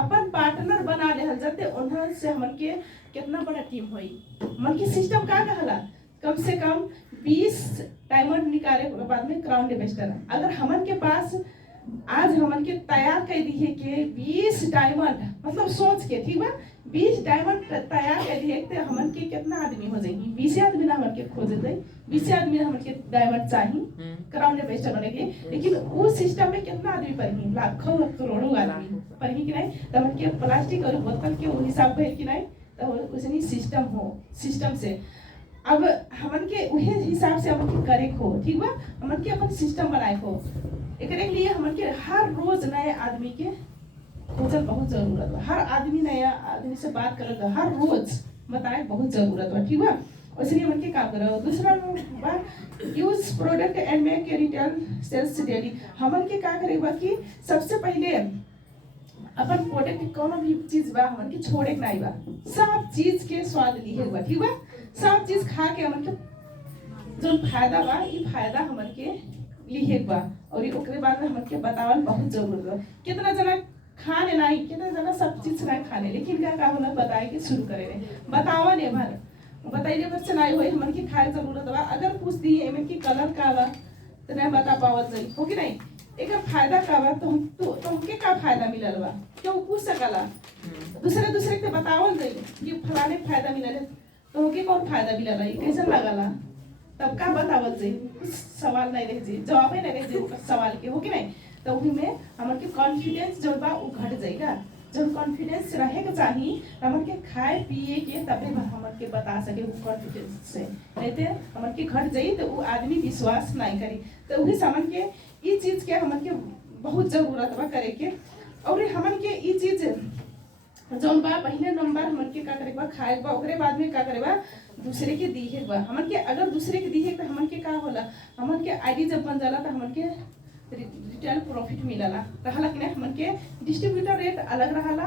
अपन पार्टनर बना ले हल जाते उन्हें से हमन के कितना बड़ा टीम होई। हमन के सिस्टम का कहला कम से कम 20 डायमंड निकाले के बाद में क्राउन डिवेस्टर अगर हमन के पास आज हमन के तैयार कर दिए के 20 डायमंड मतलब सोच के ठीक बा 20 डायमंड तैयार कर दिए तो हमन के कितना आदमी हो जाएगी 20 आदमी ना हमन के खोज दे 20 आदमी हमन के डायमंड चाहिए क्राउन डिवेस्टर बने के। लेकिन वो सिस्टम में कितना आदमी पढ़ी लाखों करोड़ों आदमी पढ़ी कि नहीं तो हमन के प्लास्टिक और बोतल के वो हिसाब भइल कि नहीं तो उसने सिस्टम हो सिस्टम से अब हमन के वही हिसाब से हमन के करे को ठीक बा हमन के अपन सिस्टम बनाए को एकरे लिए हमन के हर रोज नए आदमी के खोजल बहुत जरूरत बा। हर आदमी नया आदमी से बात करल हर रोज बताए बहुत जरूरत बा ठीक बा। इसलिए हमन के काम करो। दूसरा बात use product and make retail sales daily हमन के का करे बा कि सबसे पहले अपन प्रोडक्ट कोनो भी चीज बा हमन के छोड़े के नहीं बा, सब चीज के स्वाद लिए बा ठीक बा, सब चीज खा के हमन के जो फायदा बा ये फायदा हमन के लिए बा और ये ओकरे बाद में हमन के बतावल बहुत जरूरत बा। कितना जना खाने नहीं कितना जना सब चीज नहीं खाने लेकिन क्या होला बताए के शुरू करे रे बतावा ने भर बताइए बच्चे नहीं होई हमन के खाए जरूरत बा। अगर पूछ दी एमे की कलर का बा तो नहीं बता पावत जाई हो कि नहीं एक फायदा का बा तो हमके का फायदा मिलल बा क्यों पूछ सकला दूसरे के बतावल जाई कि फलाने फायदा मिलल तो हमके कौन फायदा मिलल है कैसे लगला तब का बतावल जाई कुछ सवाल नहीं रह जाई जवाब नहीं रह जाई सवाल के हो कि नहीं। तो वही में हमन के कॉन्फिडेंस जो बा वो घट जाएगा। जब कॉन्फिडेंस रहे के चाहिए हमन के खाए पिए के तबे हमन के बता सके वो कॉन्फिडेंस से नहीं तो हमन के घट जाई तो वो आदमी विश्वास नहीं करी। तो वही समन के ये चीज के हमन के बहुत जरूरत बा करे के और हमन के ये चीज जौन बा पहले नंबर हमन के का करे बा खाए बा ओकरे बाद में का करे बा दूसरे के दिए बा। हमन के अगर दूसरे के दिए तो हमन के का होला हमन के आईडी जब बन जाला तो हमन के रिटेल प्रॉफिट मिलला रहला कि नहीं हमन के डिस्ट्रीब्यूटर रेट अलग रहला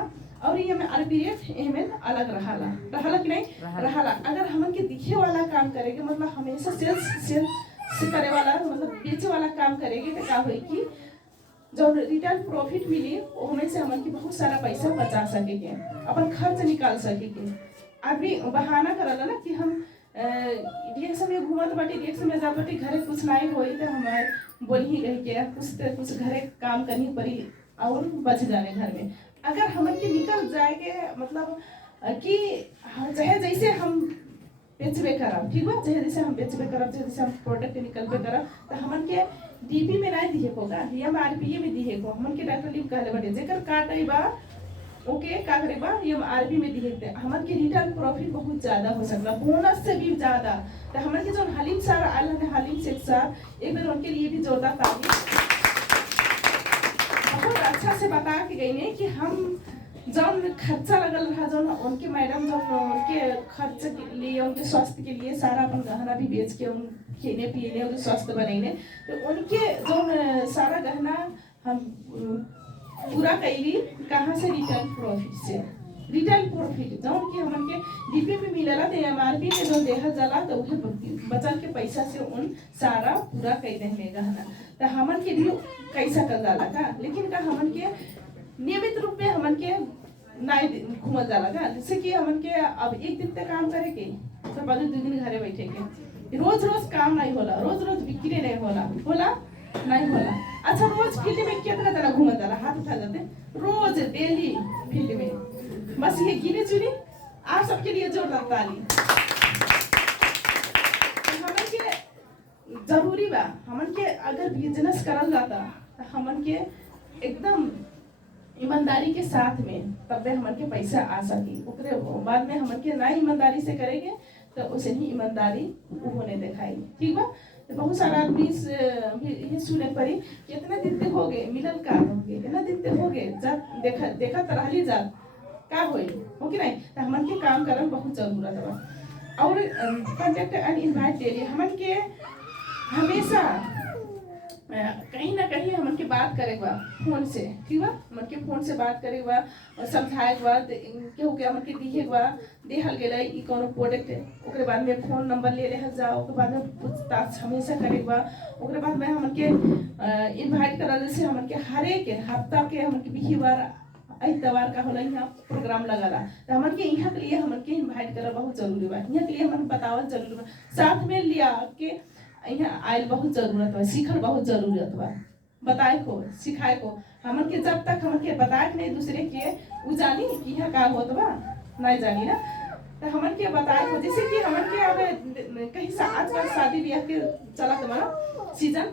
और ये में आरपी रेट एमएन अलग रहला कि नहीं रहला। अगर हमन के दिखे वाला काम करेंगे मतलब हमेशा सेल्स से करे वाला मतलब बेचे वाला काम करेंगे तो क्या होई कि जो रिटेल प्रॉफिट मिली उसमें से हमन की बहुत सारा पैसा बचा सकेंगे अपन खर्च निकाल सकेंगे। आदमी बहाना करला ना कि हम रिएक्शन में घूमत बाटी रिएक्शन में जात बाटी घरे कुछ नहीं होई तो हमारे बोल ही रह के कुछ घरे काम करनी पड़ी और बच जाने घर में। अगर हमन के निकल जाएंगे मतलब कि चाहे जैसे हम बेचबे करब ठीक बा चाहे जैसे हम बेचबे करब चाहे जैसे हम प्रोडक्ट निकलबे करब तो हमन के डीपी में नहीं दिए होगा एमआरपी में दिए को हमन के डॉक्टर लिख कहले बाटे जेकर काटई बा ओके का करे बा एमआरपी में दिए थे हमन के रिटर्न प्रॉफिट बहुत ज्यादा हो सकला बोनस से भी ज्यादा। तो हमन के जो हलीम सर आल है हलीम शेख सर एक बार उनके लिए भी जोरदार ताली बहुत अच्छा से बता के गई ने कि हम जौन खर्चा लगल रहा जौन उनके मैडम जौन उनके खर्च के लिए उनके स्वास्थ्य के लिए सारा अपन गहना भी बेच के उन खेने पीने और स्वास्थ्य बनेने तो उनके जौन सारा गहना हम पूरा कैली कहाँ से, रिटर्न प्रॉफिट से। रिटर्न प्रॉफिट जौन कि हमन के डीपी पे मिलेला तो एमआरपी में जो देहल जाला तो उहे बचल के पैसा से उन सारा पूरा कई देने गहना तो हमन के भी कैसा कर जाला का। लेकिन का हमन के नियमित रूप में हमन के नहीं घूमल जाला का, जैसे कि हमन के अब एक दिन तक काम करे के तो बाद 2 दिन घरे बैठे के, रोज रोज काम नहीं होला, रोज रोज बिक्री नहीं होला नहीं होला। अच्छा रोज फील्ड में कितना जना घूमत जाला, हाथ उठा जाते, रोज डेली फील्ड में। बस ये गिने चुनी आप सबके लिए जोरदार ताली। हमन के जरूरी बा, हमन के अगर बिजनेस करल जाता तो हमन के एकदम ईमानदारी के साथ में तब हमन के पैसा आ सकी। ओकरे बाद में हमन के ना ईमानदारी से करेंगे तो उसे ही ईमानदारी होने दिखाई। ठीक बा। तो बहुत सारा आदमी ये सुने पड़ी कितना दिन तक हो गए मिलल का हो गए, कितना दिन तक हो गए जब देखा तरहली जा का होई हो कि नहीं। तो हमन के काम करन बहुत जरूरत बा। और कांटेक्ट एंड इनवाइट डेली हमन के हमेशा कहीं ना कहीं हमन के बात करे बा फोन से। ठीक बा। हमन के फोन से बात करे बा और समझाए बा केहू के हमन के दिखे बा देहल गेलै ई कोनो प्रोडक्ट है, ओकरे बाद में फोन नंबर ले लेहल जाओ, ओकरे बाद में पूछताछ हमेशा करे बा। ओकरे बाद में हमन के इनवाइट करल से हमन के हर एक हफ्ता के हमन के बिहीवार इतवार का होला यहाँ प्रोग्राम लगाला तो हमन के यहाँ के लिए हमन के इनवाइट करल बहुत जरूरी बा। यहाँ के लिए हमन बतावल जरूरी बा, साथ में लिया के यहाँ आयल बहुत जरूरत बा, सीखल बहुत जरूरत बा, बताए को सिखाए को। हमन के जब तक हमन के बताए नहीं दूसरे के उ जानी कि यहाँ का होत बा नहीं जानी ना, तो हमन के बताए को। जैसे कि हमन के अब कहीं आजकल शादी ब्याह के चलत बा सीजन,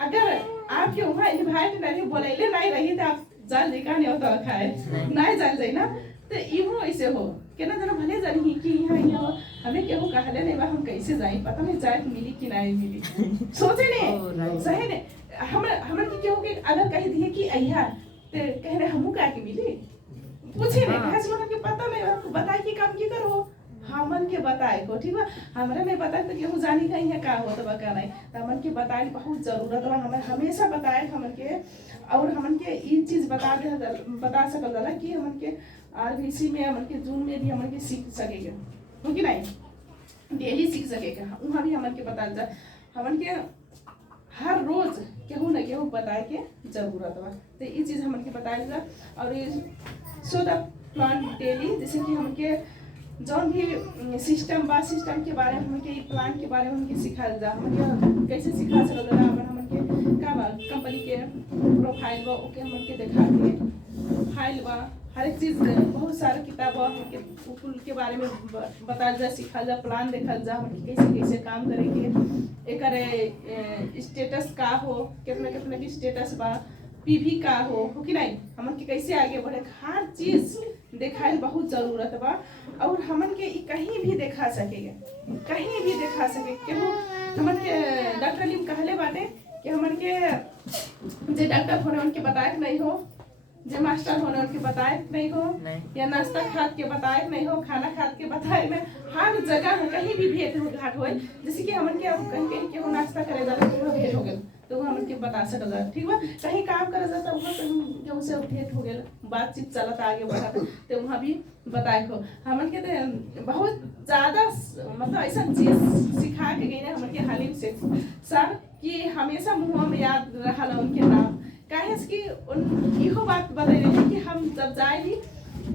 अगर आपके वहाँ इनवाइट नहीं बोलैले नहीं रही तो आप जाल लेकर नहीं होता खाए नहीं जाल जाए ना। तो इहो ऐसे हो केना जना भले जानी कि यहाँ हमें केहू कहले नहीं बा, हम कैसे जाए, पता नहीं जाए मिली कि नहीं मिली, सोचे नहीं सही ने। हमन की केहू के अगर कह दिए कि अइहा तो कहने हमू का के मिली, पूछे नहीं कहे से के पता नहीं बताए कि काम की करो, हमन के बताए को। ठीक बा। हमरा नहीं बताए तो केहू जानी कहीं है का हो तो का नहीं, तो हमन के बताए बहुत जरूरत बा। हमें हमेशा बताए हमन के, और हमन के ये चीज बता सकल जाला कि हमन के आरबीसी में हमन के जून में भी हमन के सीख सकेगा हो कि नहीं, डेली सीख सकेगा वहाँ भी हमन के बता जा। हमन के हर रोज केहू न केहू बताए के जरूरत बा, तो ये चीज हमन के बताए जा। और सो द प्लान डेली, जैसे कि हमन के जौन भी सिस्टम बा सिस्टम के बारे में हमके प्लान के बारे में हमके सिखाल जा। हमके कैसे सिखा सकल जाला, हमन के का बा कंपनी के प्रोफाइल बा ओके हमन के दिखा के फाइल बा हर एक चीज बहुत सारा किताब बा हमके कुल के बारे में बताल जा, सिखाल जा, प्लान देखल जा हमके कैसे कैसे काम करेंगे, एक स्टेटस का हो, कितना कितना की स्टेटस बा, पीवी का हो कि नहीं, हमन के कैसे आगे बढ़े, हर चीज देखाए बहुत जरूरत बा। और हमन के कहीं भी देखा सकेगा, कहीं भी देखा सके केहू। हमन के डॉक्टर लिम कहले बाटे कि हमन के जे डॉक्टर होने उनके बताए नहीं हो, जे मास्टर होने उनके बताए नहीं हो नहीं। या नाश्ता खाद के बताए नहीं हो, खाना खाद के बताए में हर जगह कहीं भी भेंट घाट हो। जैसे कि हमन के अब कहीं कहीं केहू नाश्ता करे जाला तो भेंट हो गए तो हमन के बता सकल जाला। ठीक बा। कहीं काम करे जाता वहाँ केहू से भेंट हो गए, बातचीत चलत आगे बढ़त तो वहाँ भी बताए को। हमन के तो बहुत ज्यादा मतलब ऐसा चीज सिखा के गई ना हमन के हालिम से सर कि हमेशा मुँह में याद रहा उनके नाम। काहे कि उन इहो बात बतैले कि हम जब जाएली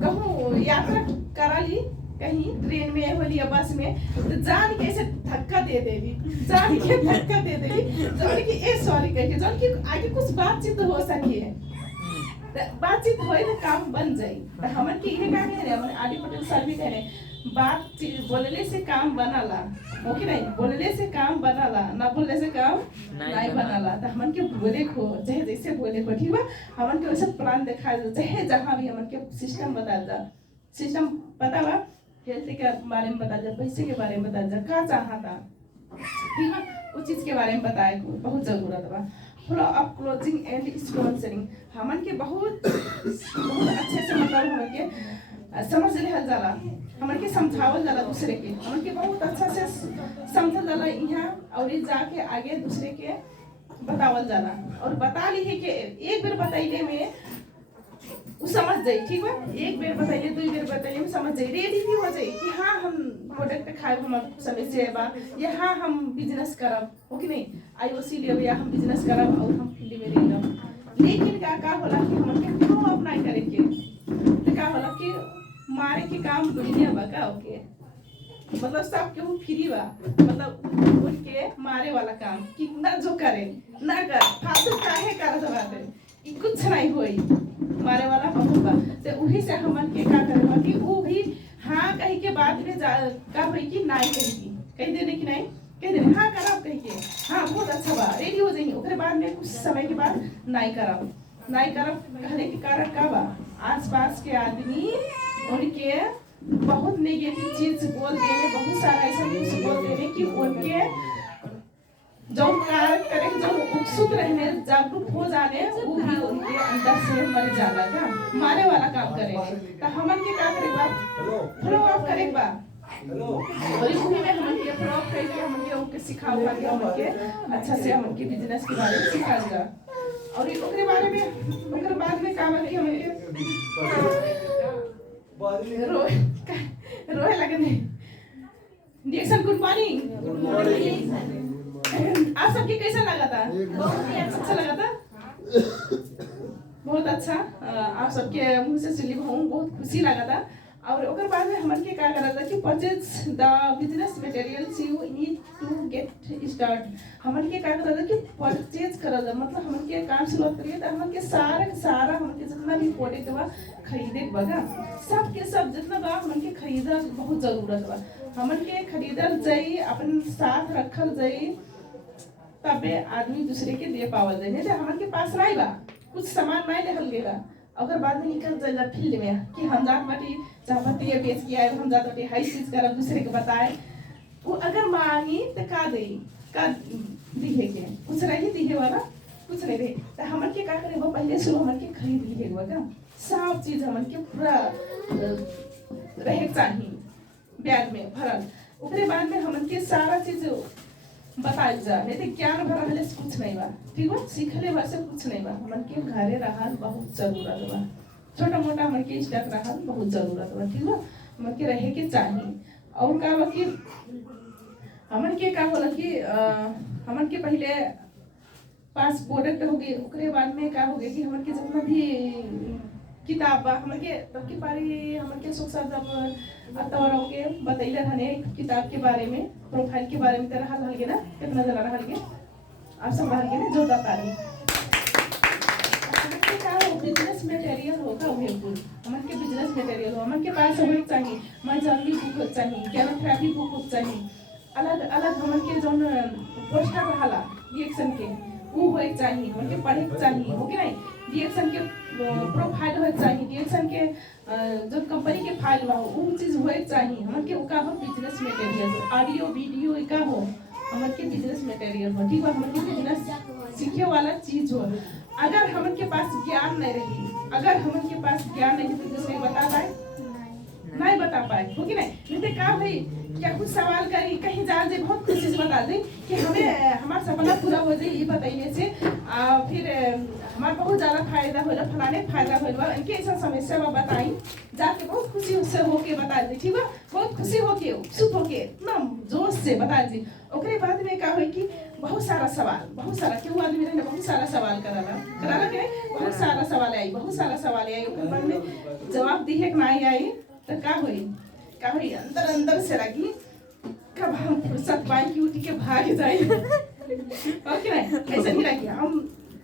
कहूँ यात्रा कराली कहीं ट्रेन में होली या बस में तो जान के ऐसे धक्का दे देली, जान के धक्का दे देली जान कि ए सॉरी कह के, जान कि आगे कुछ बातचीत हो सकी है, बातचीत होए तो काम बन जाई। तो हमन के इहे का कह रहे हमन आदि पटेल सर भी कह रहे बातचीत बोलले से काम बनाला हो कि नहीं, बोलले से काम बनाला ना बोलले से काम नहीं बनाला। तो हमन के बोले को चाहे जैसे बोले को। ठीक बा। हमन के वैसे प्लान दिखा चाहे जहाँ भी हमन के सिस्टम बता जा, सिस्टम पता बा, हेल्थ के बारे में बता जा, पैसे के बारे में बता जा, का चाहता। ठीक बा। उस चीज के बारे में बताए को बहुत जरूरत बा। Flow of closing and sponsoring हमन के बहुत अच्छे से मतलब हमन के समझ लेहल जाला, हमन के समझावल जाला दूसरे के, हमन के बहुत अच्छा से समझल जाला यहाँ और जाके आगे दूसरे के बतावल जाला। और बता ली है कि एक बार बताइले में वो समझ जाई, ठीक बा। एक बेर बताइए, 2 बेर बताइए, समझ जाई, रेडी भी हो जाई कि हाँ हम प्रोडक्ट खाए हम समय से बा, या हाँ हम बिजनेस करब, हो कि नहीं, IOC लेब या हम बिजनेस करब और हम फील्ड में रह। लेकिन का होला कि हमन के क्यों अपना करे के, तो का होला कि मारे के काम दुनिया बा का ओके, मतलब सब केहू फ्री बा, मतलब उठ के मारे वाला काम कितना जो करे ना कर फालतू काहे करत बाटे, ई कुछ नहीं होई, मारे वाला बहुत बा। तो वही से हमन के का करे कि वो भी हाँ कही के बाद में का होई कि नहीं कही देने की नहीं कह देने, हाँ करब कही के, हाँ बहुत अच्छा बा, रेडी हो जाइए, ओकरे बाद में कुछ समय के बाद नहीं करब कहने के कारण का बा, आसपास के आदमी उनके बहुत नेगेटिव चीज बोल देने, बहुत सारा ऐसा चीज बोल देने कि उनके जो कार्य करे, जो उत्सुक रहने, जागरूक हो जाने, वो भी उनके अंदर से मर जाला का, मारे वाला काम करे। तो हमन के का करे बा, फॉलो अप करे बा, और इसी में हमन के फॉलो अप करके हमन के उनके सिखाओ के हमन के अच्छा से हमन के बिजनेस के बारे में सिखा जा, और ओकरे बारे में ओकरे बाद में का बाकी हमन के रोए लगने डिएक्शन। गुड मॉर्निंग, आप सबके कैसा लगा था? बहुत ही अच्छा लगा था, बहुत अच्छा। आप सबके मुंह से सुनी बहुत खुशी लगा था। और ओकर बाद में हमन के का करा था कि purchase the business materials you need to get start. हमन के का करा था कि परचेज करा था, मतलब हमन के काम शुरुआत करिए तो हमन के सारा हमन के जितना भी प्रोडक्ट बा खरीदे बगा, सब के सब जितना बा हमन के खरीदा बहुत जरूरत बा, हमन के खरीदल जाई, अपन साथ रखल जाई, तबे आदमी दूसरे के दे पावल जाए। नहीं तो हमन के पास रही बा कुछ सामान नहीं लेहल गेला, अगर बाद में निकल जाएगा फील्ड में कि हम जात बाटी चाहपत्ती ये बेच के आए, हम जात बाटी हाई चीज करब, दूसरे के बताए, वो अगर मांगी तो का दे, का दिहे के कुछ रही दिहे वाला कुछ नहीं रहे। तो हमन के का करे वो पहले शुरू हमन के खरीद लिए का सब चीज हमन के पूरा रहे चाहिए बैग में भरल, उसके बाद में हमन के सारा चीज बताइल जा, नहीं तो ज्ञान भरा हले कुछ नहीं बा, ठीक बा, सीखले बा से कुछ नहीं बा। हमन के घरे रहल बहुत जरूरत बा, छोटा मोटा हमन के स्टॉक रहल बहुत जरूरत बा, ठीक बा, हमन के रहे के चाहिए। और का बा कि हमन के का होला कि हमन के पहले पास प्रोडक्ट हो गए, ओकरे बाद में का हो गए कि हमन के जितना भी किताब बा हमन के तब की पारी हमन के सुख साथ जब तौरों के बतैले रहने किताब के बारे में, प्रोफाइल के बारे में, तरह हल ना कितना जला रहल के आप सब रहल के ना जो बता रही हमन के का बिजनेस मटेरियल होगा वो कुल हमन के बिजनेस मटेरियल हो, हमन के पास होई चाहिए, मैं जल्दी बुक चाहिए, कैनोग्राफी बुक चाहिए, अलग अलग हमन के जोन पोस्टर रहला रिएक्शन के वो होई चाहिए, हमन के पढ़े चाहिए, हो कि नहीं, रिएक्शन के प्रोफाइल हो चाहिए, रिएक्शन के जो कंपनी के फाइल बा वो चीज हो चाहिए, हमन के का हो बिजनेस मटेरियल, ऑडियो वीडियो का हो हमन के बिजनेस मटेरियल हो, ठीक बा, हमन के बिजनेस सीखे वाला चीज हो। अगर हमन के पास ज्ञान नहीं रही, अगर हमन के पास ज्ञान नहीं तो दूसरे बता पाए नहीं बता पाए, हो कि नहीं तो का भाई क्या कुछ सवाल करी कहीं जा दे बहुत खुशी से बता दे कि हमें हमारा सपना पूरा हो जाए, ये बताइए से फिर हमारा बहुत ज्यादा फायदा होला, फलाने फायदा होला, इनके ऐसा समस्या में बताई जाके बहुत खुशी से होके बता दी, ठीक है, बहुत खुशी होके उत्सुक होके एकदम जोश से बता दी। ओकरे बाद में का होई कि बहुत सारा क्यों आदमी रहने बहुत सारा सवाल कराला के बहुत सारा सवाल आई, ओकरे बाद में जवाब दिए कि नहीं आई तो का होई अंदर से लगी कब हम फुर्सत पाए कि उठ के भाग जाए ओके नहीं ऐसा नहीं लगी हम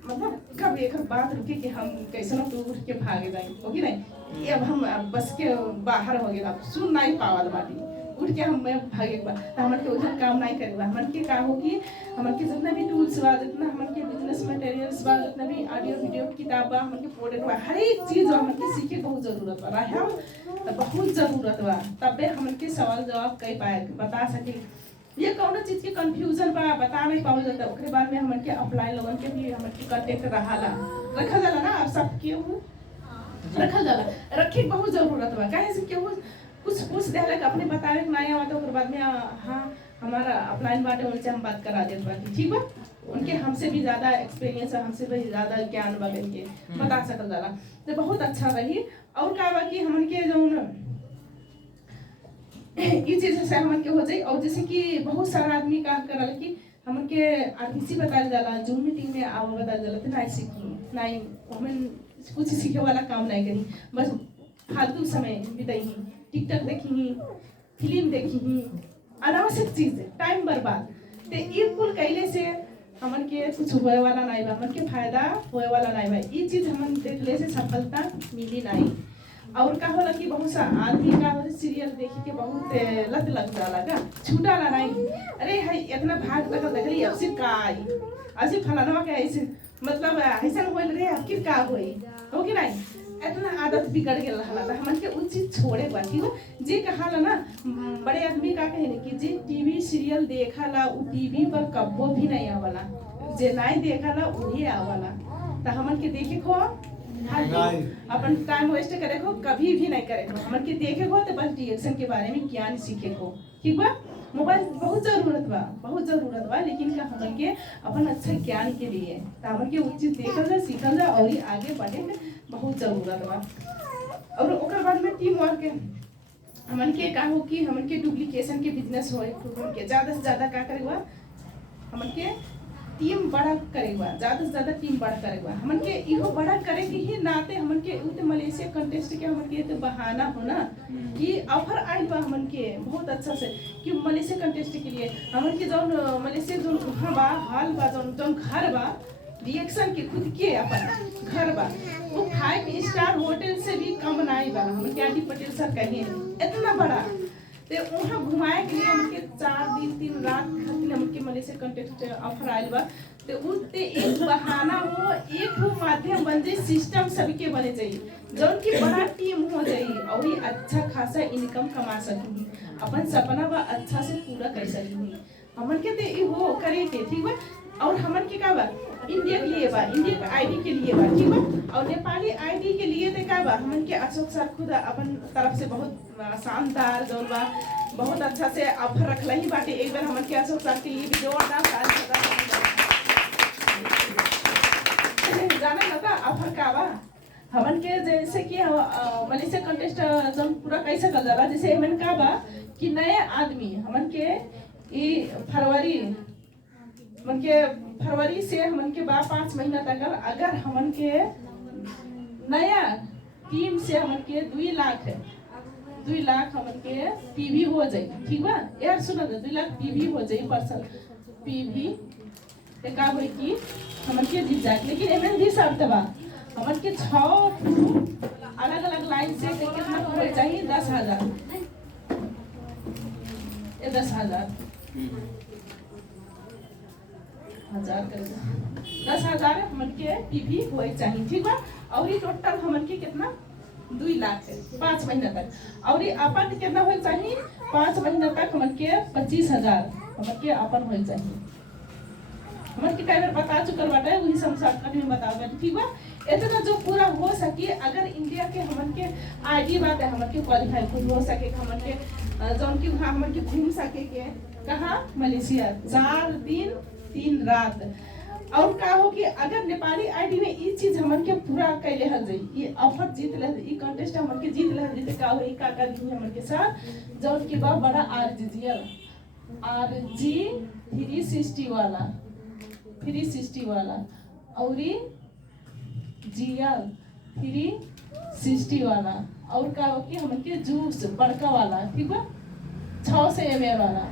मतलब कब एक बात रुके कि हम कैसे ना तो उठ के भागे जाए, हो कि नहीं, अब हम बस के बाहर हो गया सुन नहीं पावल बाटी उठ के हम भागे बा हमन के उधर काम नहीं करे बा, हमन के का हो कि हमन के जितना भी टूल्स बा, जितना हमन के बिजनेस मटेरियल्स बा, जितना भी ऑडियो वीडियो किताब बा, हमन के प्रोडक्ट बा, हर एक चीज हमन के सीखे बहुत जरूरत बा, हम बहुत जरूरत बा, तबे हमन के सवाल जवाब कई पाए बता सके। ये कौन चीज के कंफ्यूजन बा बता नहीं पावल जाता, ओकरे बाद में हमन के अपलाइन लोगन के भी हमन के कांटेक्ट रखल जाला ना, आप सब के रखल जाला, रखे बहुत जरूरत बा, काहे से केहू कुछ पूछ देलक अपने बतावे नहीं आवा तो ओकर बाद में हाँ हमारा अपलाइन बाटे उनसे हम बात करा देते बाकी ठीक बा। उनके हमसे भी ज्यादा एक्सपीरियंस है, हमसे भी ज्यादा ज्ञान बा के बता सकल जाला तो बहुत अच्छा रही। और का बा कि हमन के जो ये चीज से हमन के हो जाई। और जैसे कि बहुत सारा आदमी काम करल कि हमन के आरबीसी बताल जाला, जूम मीटिंग में आवा बताल जाला तो नहीं सीखी नहीं, हमन कुछ सीखे वाला काम नहीं करी, बस फालतू समय बिताई, टिकटॉक देखी, फिल्म देखी, अनावश्यक चीज टाइम बर्बाद। ते ये कुल कैले से हमन के कुछ होए वाला नहीं बा, हमन के फायदा होए वाला नहीं बा। ये चीज हमन देखले से सफलता मिली नहीं। और का होला कि बहुत सा आदमी का सीरियल देखी के बहुत लत लग जाला का छूटा ला नहीं, अरे हाय इतना भाग लगल देखली अब सिर्फ का आई असी फलाना के ऐसे मतलब ऐसा होइल रे अब किर का होई हो कि नहीं, इतना आदत बिगड़ गेल रहला त हमन के उ चीज छोड़े बा ठीक हो। जे कहाला ना बड़े आदमी का कहे कि जे टीवी सीरियल देखला उ टीवी पर कब्बो भी नहीं आवला, जे नहीं देखला वही आवला। त हमन के देखे को अपन टाइम वेस्ट करे को कभी भी नहीं करे को, हमन के देखे को तो बस रिएक्शन के बारे में ज्ञान सीखे को ठीक बा। मोबाइल बहुत जरूरत बा लेकिन का हमन के अपन अच्छा ज्ञान के लिए त हमन के उचित चीज देखल जा सीखल जा और आगे बढ़े के बहुत जरूरत बा। और ओकर बाद में टीम वर्क हमन के का हो कि हमन के डुप्लीकेशन के बिजनेस होए तो के ज्यादा से ज्यादा का करेगा हमन के टीम बड़ा करेगा, ज्यादा से ज्यादा टीम बड़ा करेगा। हमन के इहो बड़ा करे के ही नाते हमन के उ मलेशिया कंटेस्ट के हमन के तो बहाना हो ना कि ऑफर आइल बा हमन के बहुत अच्छा से कि मलेशिया कंटेस्ट के लिए हमन के जौन मलेशिया जौन वहाँ बा हाल बा जौन घर बा रिएक्शन के खुद के अपन घर बा वो 5 स्टार होटल से भी कम नहीं बा। हमन के आदि पटेल सर कहे इतना बड़ा ते वहाँ घुमाए के लिए हमके 4 दिन 3 रात खातिर हमके मलेशिया कंटेस्ट ऑफर आइल बा। ते उते एक बहाना हो एक हो माध्यम बन जाए, सिस्टम सबके बने चाहिए जौन की बड़ा टीम हो जाए और ये अच्छा खासा इनकम कमा सकी, अपन सपना बा अच्छा से पूरा कर सकी। हमन के ते हो करे के ठीक बा। और हमन के का बा इंडिया के लिए बा, इंडिया का आईडी के लिए बा ठीक बा। और नेपाली आईडी के लिए ते का बा हमन के अशोक सर खुद अपन तरफ से बहुत शानदार जौन बा बहुत अच्छा से ऑफर रखला ही बाटे। एक बार हमन के अशोक सर के लिए भी जोरदार जाने लगा ऑफर का बा हमन के जैसे कि मलेशिया कंटेस्ट जौन पूरा कैसे कर जाला जैसे हमन का बा कि नए आदमी हमन के फरवरी से हमन के बा 5 महीना तक अगर हमन के नया टीम से हमन के 2 लाख हमन के पीवी हो जाए ठीक बा। यार सुनो 2 लाख पीवी हो जाए पर्सन पीवी ते का होई कि हमन के जीत जाए। लेकिन एमन भी शर्त बा हमन के 6 अलग अलग लाइन से कितना हो चाहिए 10,000 10,000 हमन के पीवी होए चाहिए ठीक बा। और ये टोटल हमन के कितना 2 लाख 5 महीना तक। और ये अपन कितना होए चाहिए 5 महीना तक हमन के 25,000 हमन के अपन होए चाहिए। हमन के टाइमर बता चुकल बाटे वही सब शॉर्टकट में बताओ बाटे ठीक बा। इतना जो पूरा हो सके अगर इंडिया के हमन के आईडी बात है हमन के क्वालिफाई खुद हो सके हमन के जौन की वहाँ हमन के घूम सके के कहाँ मलेशिया 4 दिन 3 रात। और का हो कि अगर नेपाली आईडी में ये चीज हमन के पूरा कैले हल जाई ये ऑफर जीत ले ये कंटेस्ट हमन के जीत ले जैसे का होई का दी हमन के साथ जौन की बा बड़ा RG 360 वाला और GL 360 वाला। और का हो कि हमन के जूस बड़का वाला ठीक बा 600 ml वाला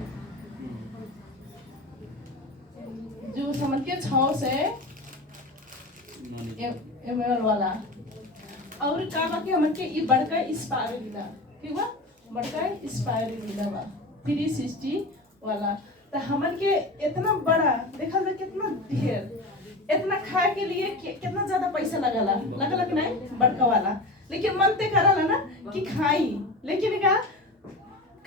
जूस हमन के 600 ml वाला। और का बा कि हमन के ये बड़का स्पायरुलिना ठीक बा बड़का स्पायरुलिना बा 360 वाला। तो हमन के इतना बड़ा देखा जाए कितना ढेर इतना खाए के लिए कितना ज्यादा पैसा लगला नहीं बड़का वाला। लेकिन मन ते करला ना कि खाई लेकिन का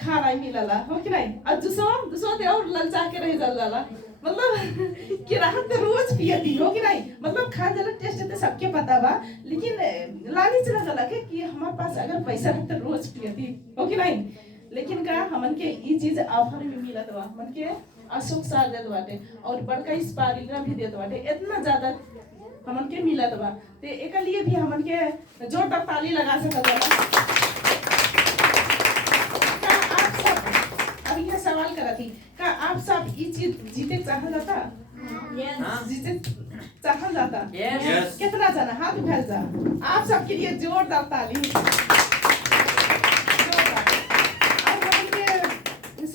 खाना ही मिलला हो कि नहीं। और दूसरा ते और ललचा के रह जाला मतलब कि राहत ते रोज पियती हो कि नहीं मतलब खा जला टेस्ट ते सबके पता बा लेकिन लालच लगला कि हमारे पास अगर पैसा रहता रोज पियती हो कि नहीं। लेकिन का हमन के ई चीज ऑफर में मिलत बा, हमन के अशोक साल देत बाटे और बड़का स्पारिंग भी देत बाटे, इतना ज्यादा हमन के मिलत बा। ते एक लिए भी हमन के जोरदार ताली लगा सकत बा। का आप सब अब यह सवाल करत ही, का आप सब ई चीज जीते चाहत जाता? जीते चाहत जाता? कितना जना हाथ उठाए जा? आप सबके लिए जोरदार ताली।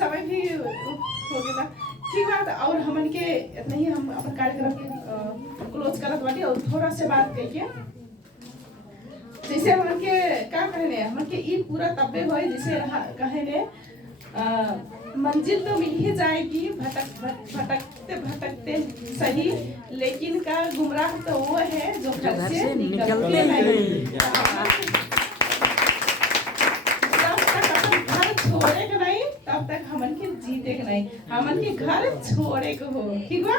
समय भी हो गया ठीक बात। और हमन के इतना ही हम अपन कार्यक्रम के क्लोज करत बाटी और थोड़ा से बात कहिए। जैसे हमन के का कहने हमन के ई पूरा तब्बे होए जैसे कहने मंजिल तो मिल ही जाएगी भटकते भटकते सही, लेकिन का गुमराह तो वो है जो घर से निकलते नहीं। छोड़े के नहीं तब तक हमन के जीते के नहीं, हमन के घर छोड़े के हो ठीक बा।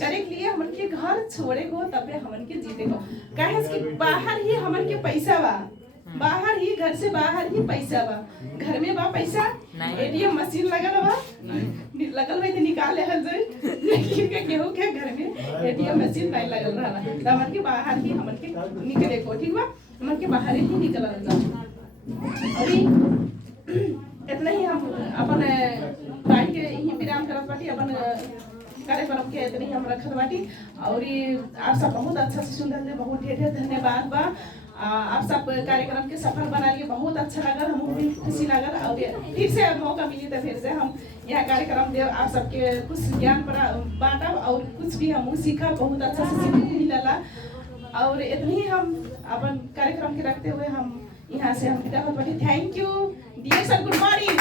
करे के लिए हमन के घर छोड़े के हो तब हमन के जीते को। काहे कि बाहर ही हमन के पैसा बा, बाहर ही घर से बाहर ही पैसा बा। घर में बा पैसा, एटीएम मशीन लगल बा, लगल बा तो निकाल ले हल जाए, लेकिन के केहू के घर में एटीएम मशीन नहीं लगल रहला। त हमन के बाहर ही हमन के निकले को ठीक बा, हमन के बाहर ही निकलल जा। और इतना ही हम अपन बाई के यही विराम करत बाटी, अपन कार्यक्रम के इतनी हम रखत बाटी। और आप सब बहुत अच्छा से सुन रहे, बहुत ढेर ढेर धन्यवाद बा। आप सब कार्यक्रम के सफल बना लिए, बहुत अच्छा लगल, हमको भी खुशी लगल। और फिर से मौका मिली तो फिर से हम यहाँ कार्यक्रम देव आप सबके कुछ ज्ञान बांटब और कुछ भी हम सीखा, बहुत अच्छा से सीखने मिलला। और इतनी ही हम अपन कार्यक्रम के रखते हुए हम यहाँ से हम विदा होत बाटी। Thank you dear sir, good morning.